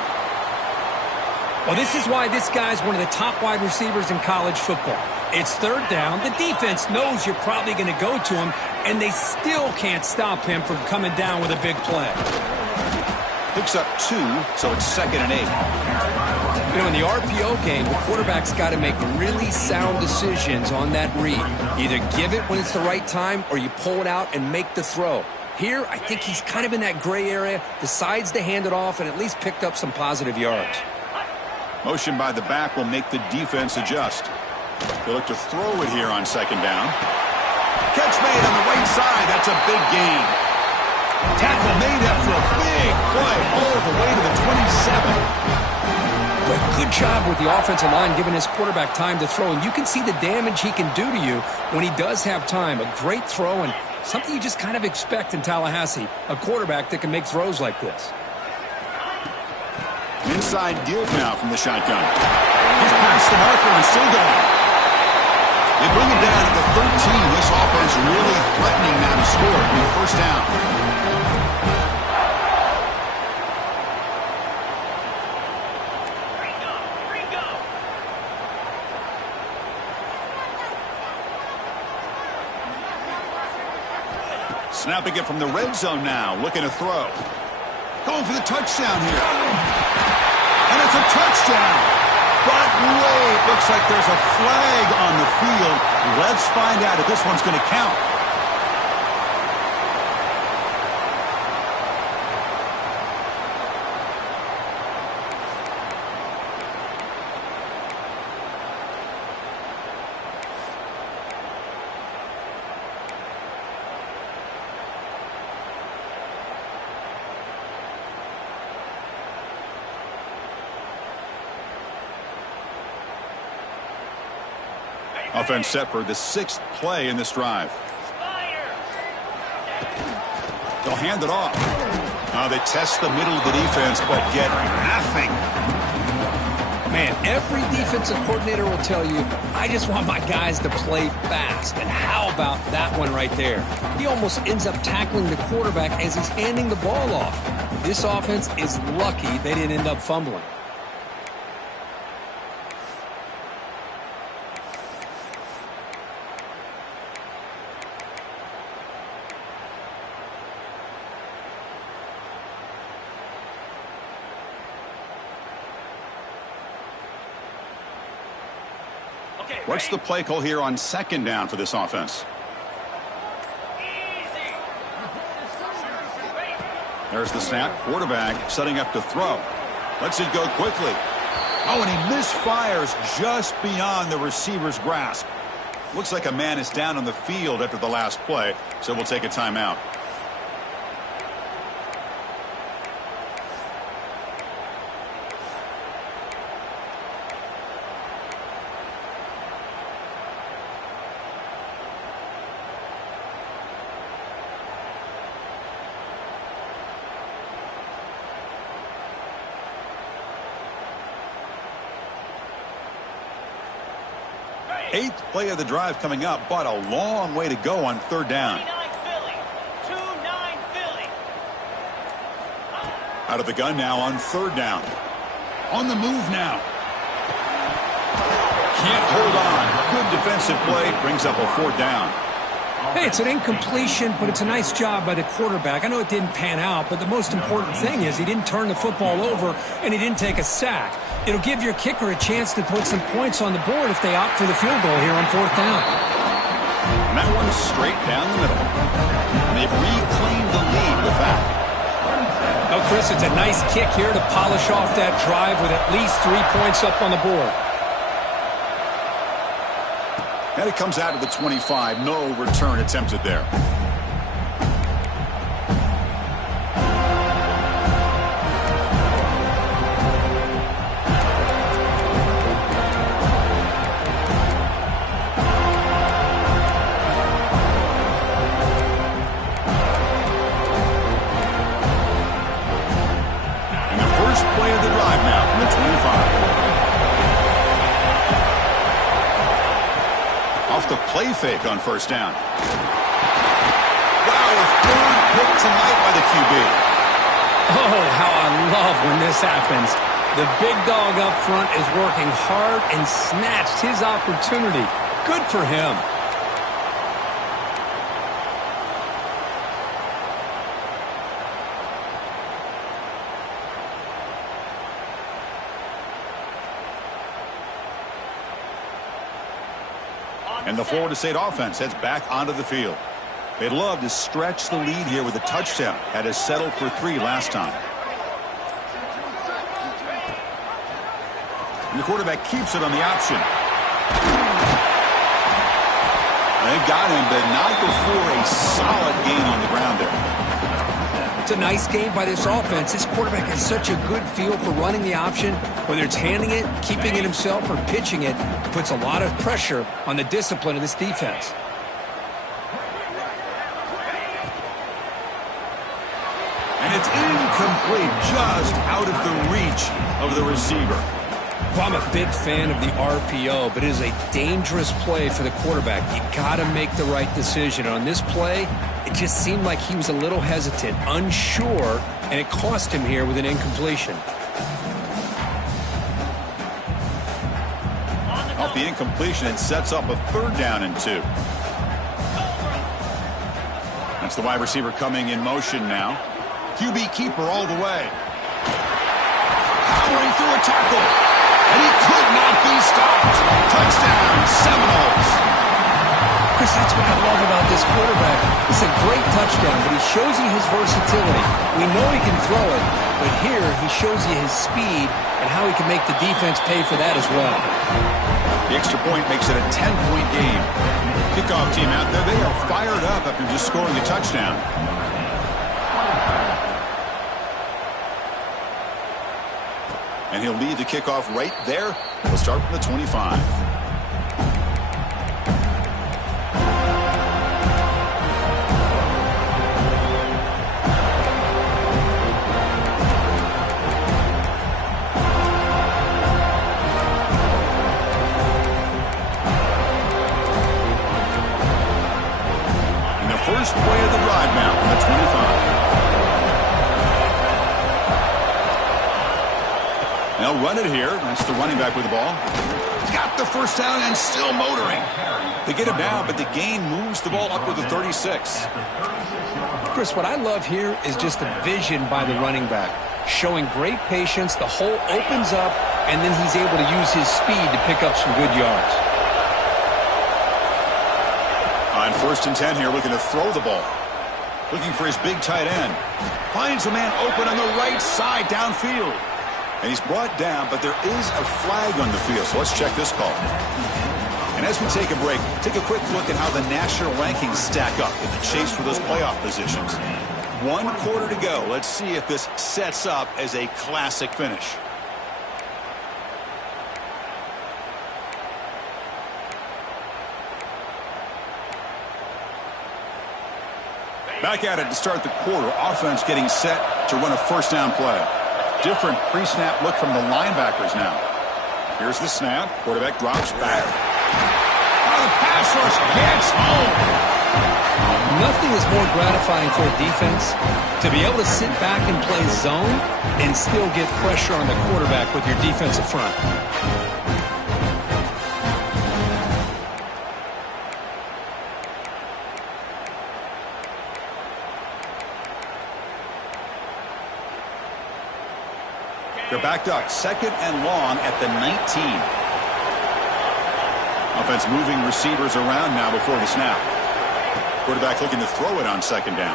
Well, this is why this guy's one of the top wide receivers in college football. It's 3rd down. The defense knows you're probably going to go to him, and they still can't stop him from coming down with a big play. Picks up 2, so it's 2nd and 8. You know, in the RPO game, the quarterback's got to make really sound decisions on that read. Either give it when it's the right time, or you pull it out and make the throw. Here, I think he's kind of in that gray area, decides to hand it off, and at least picked up some positive yards. Motion by the back will make the defense adjust. They look to throw it here on 2nd down. Catch made on the right side. That's a big gain. Tackle made after a big play all the way to the 27. But good job with the offensive line giving his quarterback time to throw. And you can see the damage he can do to you when he does have time. A great throw and something you just kind of expect in Tallahassee, a quarterback that can make throws like this. Inside give now from the shotgun. He's past the marker and still going. They bring it down at the 13. This offense really threatening now to score. It'll be first down. Snapping it from the red zone now, looking to throw. Going for the touchdown here. And it's a touchdown. But wait, looks like there's a flag on the field. Let's find out if this one's going to count. Offense set for the 6th play in this drive. They'll hand it off. They test the middle of the defense, but get nothing. Man, every defensive coordinator will tell you, I just want my guys to play fast. And how about that one right there? He almost ends up tackling the quarterback as he's handing the ball off. This offense is lucky they didn't end up fumbling. What's the play call here on 2nd down for this offense? There's the snap. Quarterback setting up to throw. Lets it go quickly. Oh, and he misfires just beyond the receiver's grasp. Looks like a man is down on the field after the last play, so we'll take a timeout. Eighth play of the drive coming up, but a long way to go on 3rd down. 29 Philly. 2-9 Philly. Out of the gun now on 3rd down. On the move now. Can't hold on. Good defensive play. Brings up a 4th down. Hey, it's an incompletion, but it's a nice job by the quarterback. I know it didn't pan out, but the most important thing is he didn't turn the football over and he didn't take a sack. It'll give your kicker a chance to put some points on the board if they opt for the field goal here on 4th down. And that one's straight down the middle. And they've reclaimed the lead with that. Oh, Chris, it's a nice kick here to polish off that drive with at least 3 points up on the board. And it comes out of the 25. No return attempted there. And the first play of the drive now from the 25. Off the play fake on 1st down. Wow, a 3rd pick tonight by the QB. Oh, how I love when this happens. The big dog up front is working hard and snatched his opportunity. Good for him. And the Florida State offense heads back onto the field. They'd love to stretch the lead here with a touchdown. Had us settled for 3 last time. And the quarterback keeps it on the option. They got him, but not before a solid gain on the ground there. a nice game by this offense. This quarterback has such a good feel for running the option. Whether it's handing it, keeping it himself, or pitching it, puts a lot of pressure on the discipline of this defense. And it's incomplete, just out of the reach of the receiver. Well, I'm a big fan of the RPO, but it is a dangerous play for the quarterback. You got to make the right decision. On this play, it just seemed like he was a little hesitant, unsure, and it cost him here with an incompletion. Off the incompletion, it sets up a 3rd down and 2. That's the wide receiver coming in motion now. QB keeper all the way. Powering through a tackle. And he could not be stopped. Touchdown, Seminoles. Chris, that's what I love about this quarterback. It's a great touchdown, but he shows you his versatility. We know he can throw it, but here he shows you his speed and how he can make the defense pay for that as well. The extra point makes it a 10-point game. Kickoff team out there, they are fired up after just scoring a touchdown. And he'll lead the kickoff right there. He'll start from the 25. And the first play of the drive now from the 25. They'll run it here. That's the running back with the ball. He's got the first down and still motoring. They get him down, but the gain moves the ball up to the 36. Chris, what I love here is just the vision by the running back. Showing great patience, the hole opens up, and then he's able to use his speed to pick up some good yards. On 1st and 10 here, looking to throw the ball. Looking for his big tight end. Finds a man open on the right side downfield. And he's brought down, but there is a flag on the field, so let's check this call. And as we take a break, take a quick look at how the national rankings stack up in the chase for those playoff positions. 1 quarter to go. Let's see if this sets up as a classic finish. Back at it to start the quarter. Offense getting set to run a 1st down play. Different pre-snap look from the linebackers now. Here's the snap. Quarterback drops back. Oh, the pass rush gets home. Nothing is more gratifying for a defense to be able to sit back and play zone and still get pressure on the quarterback with your defensive front. They're backed up. 2nd and long at the 19. Offense moving receivers around now before the snap. Quarterback looking to throw it on 2nd down.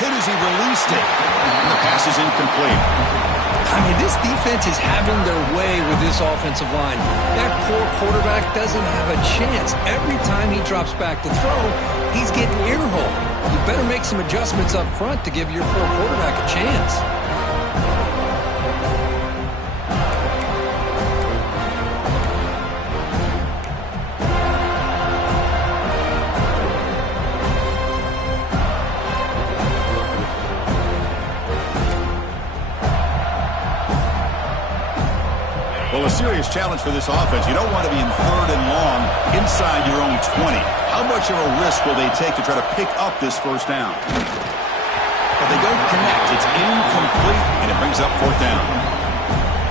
Hit as he released it. And the pass is incomplete. I mean, this defense is having their way with this offensive line. That poor quarterback doesn't have a chance. Every time he drops back to throw, he's getting ear-hole. You better make some adjustments up front to give your poor quarterback a chance. Well, a serious challenge for this offense. You don't want to be in 3rd and long inside your own 20. How much of a risk will they take to try to pick up this 1st down? But they don't connect. It's incomplete, and it brings up 4th down.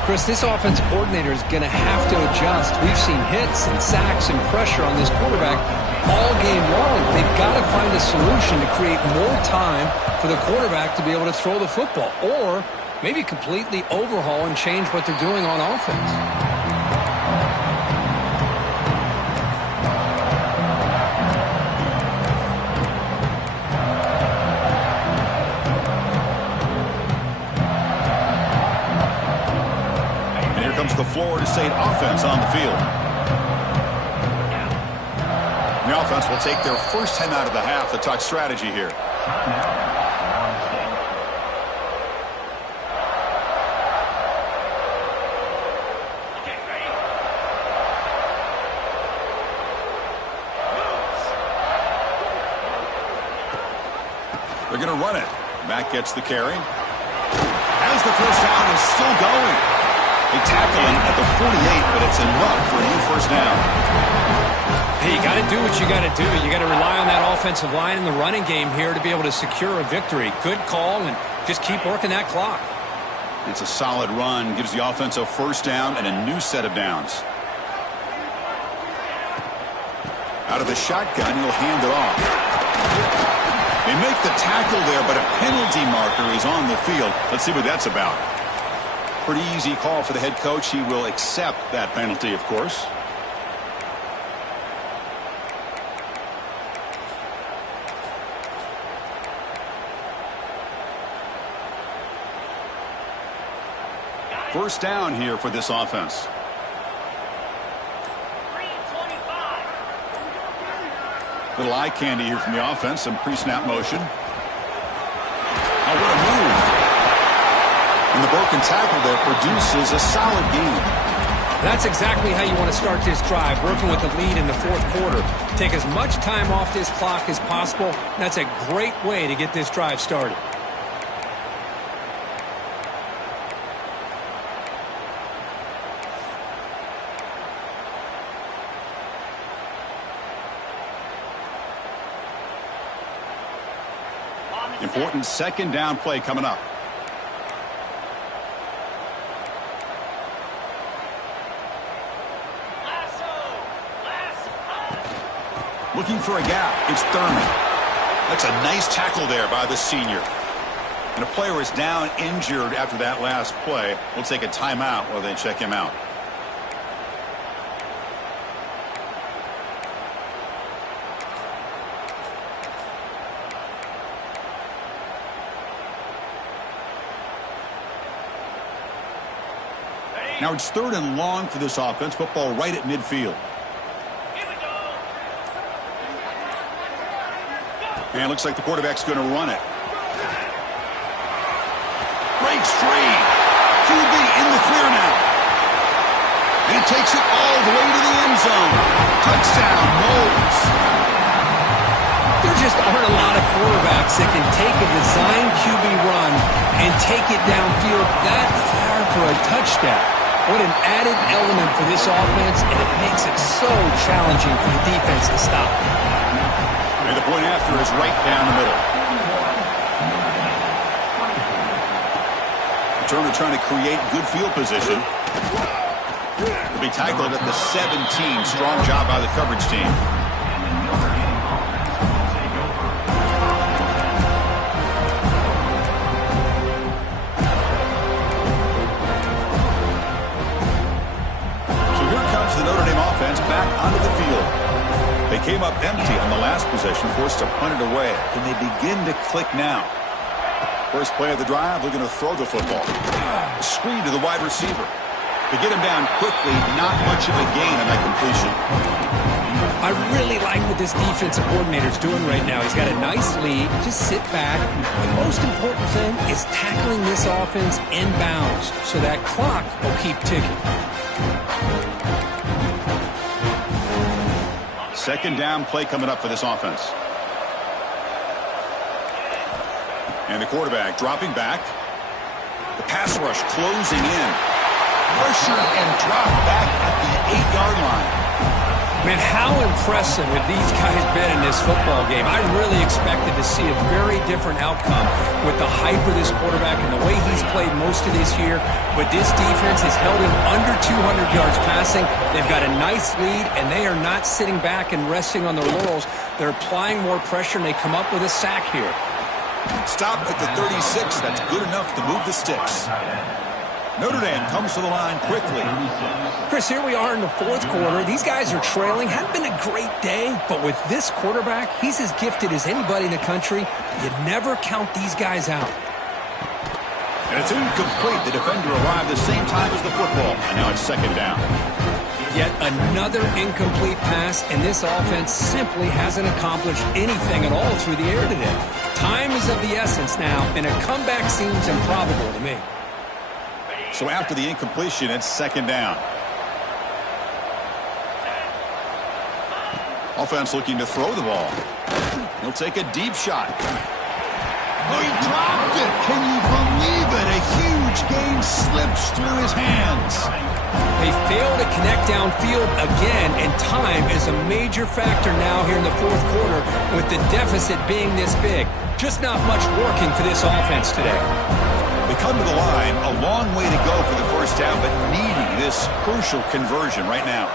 Chris, this offensive coordinator is going to have to adjust. We've seen hits and sacks and pressure on this quarterback all game long. They've got to find a solution to create more time for the quarterback to be able to throw the football, or maybe completely overhaul and change what they're doing on offense. And here comes the Florida State offense on the field. The offense will take their first time out of the half to talk strategy here. They're going to run it. Back gets the carry. As the first down is still going. They tackle him at the 48, but it's enough for a new first down. Hey, you got to do what you got to do. You got to rely on that offensive line in the running game here to be able to secure a victory. Good call, and just keep working that clock. It's a solid run. Gives the offense a first down and a new set of downs. Out of the shotgun, he'll hand it off. They make the tackle there, but a penalty marker is on the field. Let's see what that's about. Pretty easy call for the head coach. He will accept that penalty, of course. First down here for this offense. 3:25. Little eye candy here from the offense. Some pre-snap motion. Oh, what a move. And the broken tackle there produces a solid gain. That's exactly how you want to start this drive, working with the lead in the fourth quarter. Take as much time off this clock as possible. That's a great way to get this drive started. Important second down play coming up. Looking for a gap. It's Thurman. That's a nice tackle there by the senior. And a player is down injured after that last play. We'll take a timeout while they check him out. Now it's third and long for this offense. Football right at midfield. Here we go. And it looks like the quarterback's going to run it. Breaks free. QB in the clear now. And he takes it all the way to the end zone. Touchdown, Knowles. There just aren't a lot of quarterbacks that can take a design QB run and take it downfield that far for a touchdown. What an added element for this offense, and it makes it so challenging for the defense to stop. And the point after is right down the middle. Turner trying to create good field position. Will be tackled at the 17. Strong job by the coverage team. Back onto the field. They came up empty on the last possession, forced to punt it away. Can they begin to click now? First play of the drive, they're going to throw the football. Screen to the wide receiver. To get him down quickly, not much of a gain on that completion. I really like what this defensive coordinator's doing right now. He's got a nice lead. Just sit back. The most important thing is tackling this offense inbounds so that clock will keep ticking. Second down play coming up for this offense. And the quarterback dropping back. The pass rush closing in. Pressure and drop back at the 8-yard line. Man, how impressive have these guys been in this football game? I really expected to see a very different outcome with the hype of this quarterback and the way he's played most of this year. But this defense has held him under 200 yards passing. They've got a nice lead, and they are not sitting back and resting on their laurels. They're applying more pressure, and they come up with a sack here. Stop at the 36. That's good enough to move the sticks. Notre Dame comes to the line quickly. Chris, here we are in the fourth quarter. These guys are trailing. Hadn't been a great day, but with this quarterback, he's as gifted as anybody in the country. You never count these guys out. And it's incomplete. The defender arrived the same time as the football, and now it's second down. Yet another incomplete pass, and this offense simply hasn't accomplished anything at all through the air today. Time is of the essence now, and a comeback seems improbable to me. So after the incompletion, it's second down. Offense looking to throw the ball. He'll take a deep shot. Oh, he dropped it. Can you believe it? A huge gain slips through his hands. They fail to connect downfield again, and time is a major factor now here in the fourth quarter with the deficit being this big. Just not much working for this offense today. They come to the line, a long way to go for the first down, but needing this crucial conversion right now.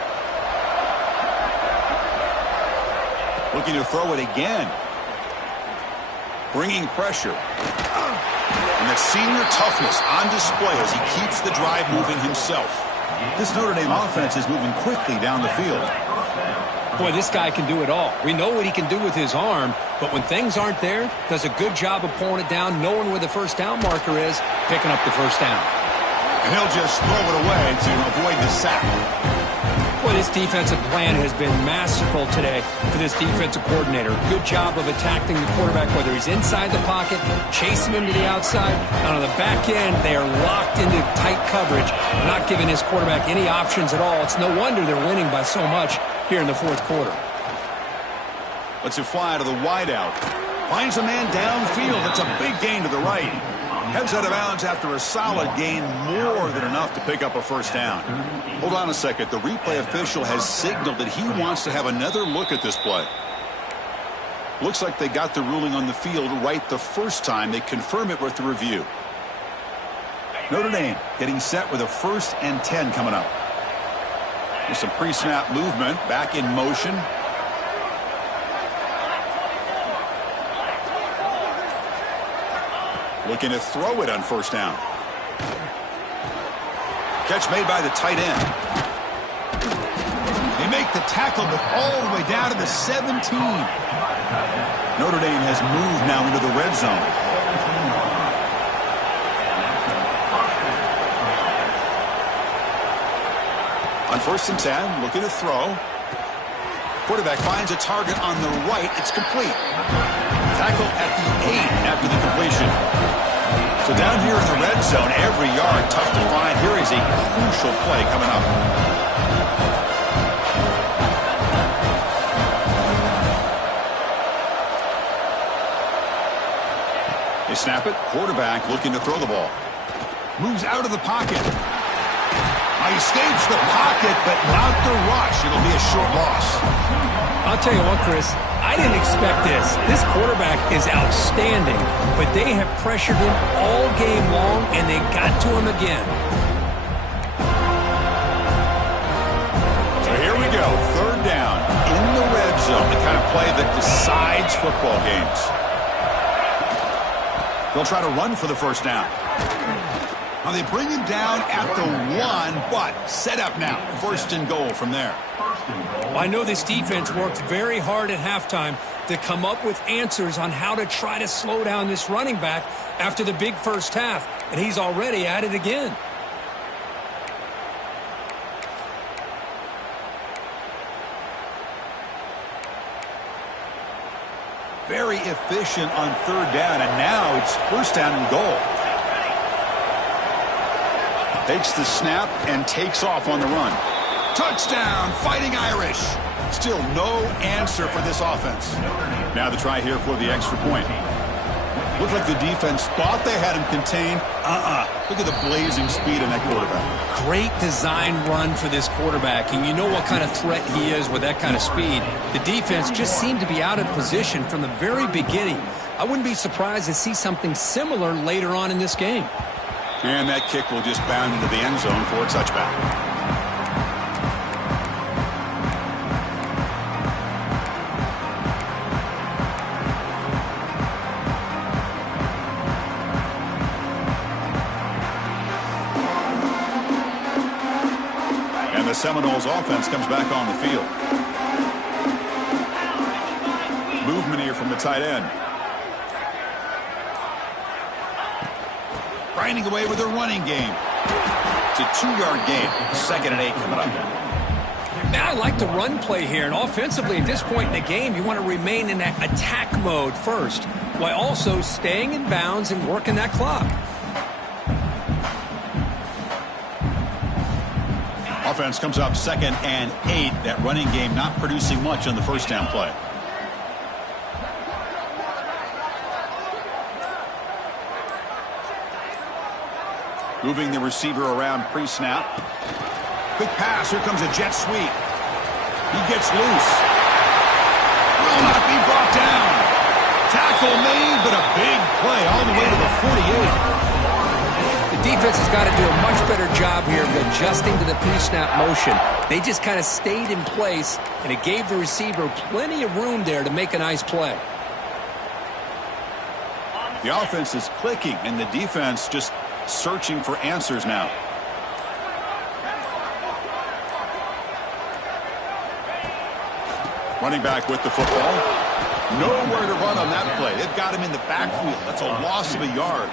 Looking to throw it again. Bringing pressure. And that senior toughness on display as he keeps the drive moving himself. This Notre Dame offense is moving quickly down the field. Boy, this guy can do it all. We know what he can do with his arm, but when things aren't there, does a good job of pulling it down, knowing where the first down marker is, picking up the first down. And he'll just throw it away to avoid the sack. Boy, this defensive plan has been masterful today for this defensive coordinator. Good job of attacking the quarterback, whether he's inside the pocket, chasing him to the outside, and on the back end, they are locked into tight coverage, not giving his quarterback any options at all. It's no wonder they're winning by so much here in the fourth quarter. Lets it fly to the wideout. Finds a man downfield. It's a big gain to the right. Heads out of bounds after a solid gain, more than enough to pick up a first down. Hold on a second. The replay official has signaled that he wants to have another look at this play. Looks like they got the ruling on the field right the first time. They confirm it with the review. Notre Dame getting set with a 1st and 10 coming up. With some pre-snap movement, back in motion. Looking to throw it on first down. Catch made by the tight end. They make the tackle, but all the way down to the 17. Notre Dame has moved now into the red zone. On 1st and 10, looking to throw. Quarterback finds a target on the right. It's complete. Tackle at the 8 after the completion. So down here in the red zone, every yard tough to find. Here is a crucial play coming up. They snap it. Quarterback looking to throw the ball. Moves out of the pocket. Escapes the pocket, but not the rush. It'll be a short loss. I'll tell you what, Chris, I didn't expect this. This quarterback is outstanding, but they have pressured him all game long, and they got to him again. So here we go, 3rd down in the red zone, the kind of play that decides football games. They'll try to run for the first down. Now they bring him down at the 1, but set up now. 1st and goal from there. I know this defense worked very hard at halftime to come up with answers on how to try to slow down this running back after the big first half, and he's already at it again. Very efficient on 3rd down, and now it's 1st down and goal. Takes the snap and takes off on the run. Touchdown, Fighting Irish. Still no answer for this offense. Now the try here for the extra point. Looked like the defense thought they had him contained. Look at the blazing speed in that quarterback. Great design run for this quarterback, and you know what kind of threat he is with that kind of speed. The defense just seemed to be out of position from the very beginning. I wouldn't be surprised to see something similar later on in this game. And that kick will just bound into the end zone for a touchback. And the Seminoles offense comes back on the field. Movement here from the tight end. Grinding away with a running game. It's a 2-yard gain. 2nd and 8 coming up. Now, I like the run play here, and offensively at this point in the game, you want to remain in that attack mode first, while also staying in bounds and working that clock. Offense comes up 2nd and 8. That running game not producing much on the first down play. Moving the receiver around pre-snap. Quick pass. Here comes a jet sweep. He gets loose. Will not be brought down. Tackle made, but a big play all the way to the 48. The defense has got to do a much better job here of adjusting to the pre-snap motion. They just kind of stayed in place, and it gave the receiver plenty of room there to make a nice play. The offense is clicking, and the defense just searching for answers now. Running back with the football. Nowhere to run on that play. They've got him in the backfield. That's a loss of a yard.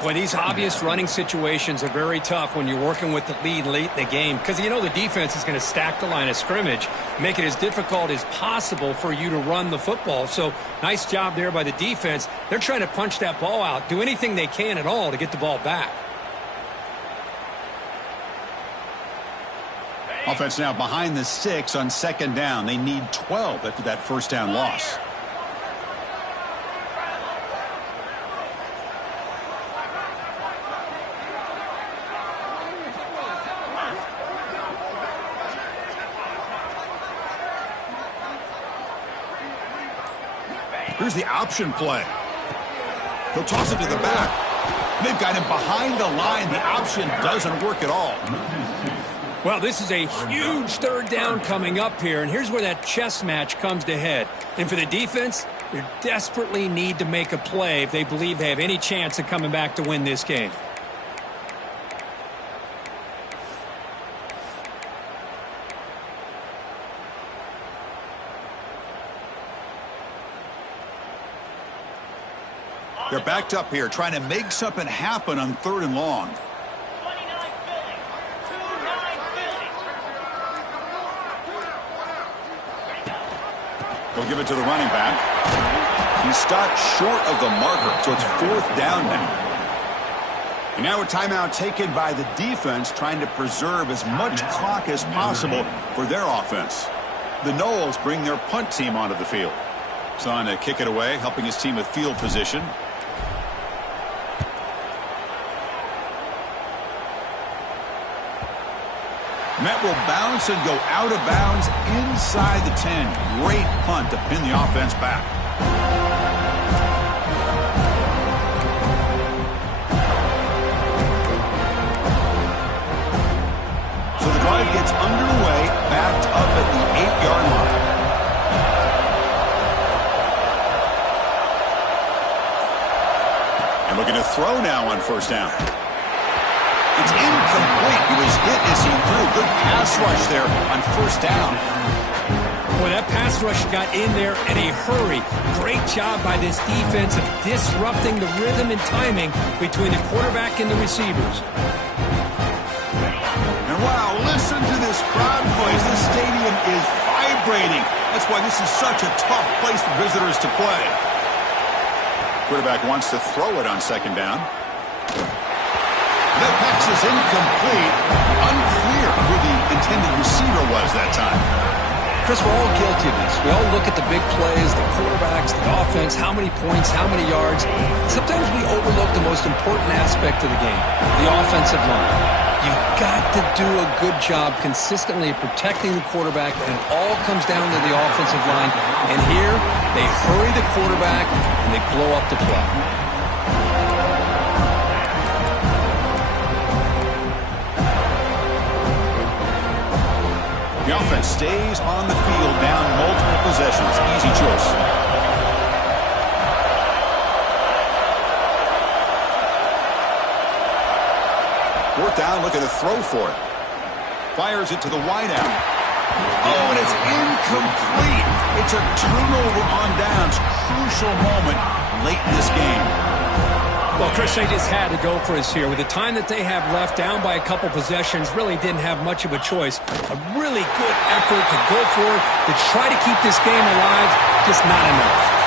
Boy, these obvious running situations are very tough when you're working with the lead late in the game, because you know the defense is going to stack the line of scrimmage, make it as difficult as possible for you to run the football. So nice job there by the defense. They're trying to punch that ball out, do anything they can at all to get the ball back. Offense now behind the 6 on second down. They need 12 after that first down loss. Here's the option play. He'll toss it to the back. They've got him behind the line. The option doesn't work at all. Well, this is a huge third down coming up here, and here's where that chess match comes to head. And for the defense, they desperately need to make a play if they believe they have any chance of coming back to win this game. They're backed up here, trying to make something happen on 3rd and long. 29 Philly. 29 Philly. They'll give it to the running back. He's stopped short of the marker, so it's 4th down now. And now a timeout taken by the defense, trying to preserve as much clock as possible for their offense. The Noles bring their punt team onto the field. It's on to kick it away, helping his team with field position. Met will bounce and go out of bounds inside the 10. Great punt to pin the offense back. So the drive gets underway, backed up at the 8-yard line. And looking to throw now on first down. It's incomplete. He was hit as he threw. Good pass rush there on first down. Boy, that pass rush got in there in a hurry. Great job by this defense of disrupting the rhythm and timing between the quarterback and the receivers. And wow, listen to this crowd noise. This stadium is vibrating. That's why this is such a tough place for visitors to play. Quarterback wants to throw it on second down. That pass is incomplete. Unclear who the intended receiver was that time. Chris, we're all guilty of this. We all look at the big plays, the quarterbacks, the offense, how many points, how many yards. Sometimes we overlook the most important aspect of the game, the offensive line. You've got to do a good job consistently protecting the quarterback, and it all comes down to the offensive line. And here, they hurry the quarterback, and they blow up the play. The offense stays on the field, down multiple possessions. Easy choice. Fourth down, looking to throw for it. Fires it to the wideout. Oh, and it's incomplete. It's a turnover on downs. Crucial moment late in this game. Well, Chris, they just had to go for us here. With the time that they have left, down by a couple possessions, really didn't have much of a choice. A really good effort to go for it, to try to keep this game alive, just not enough.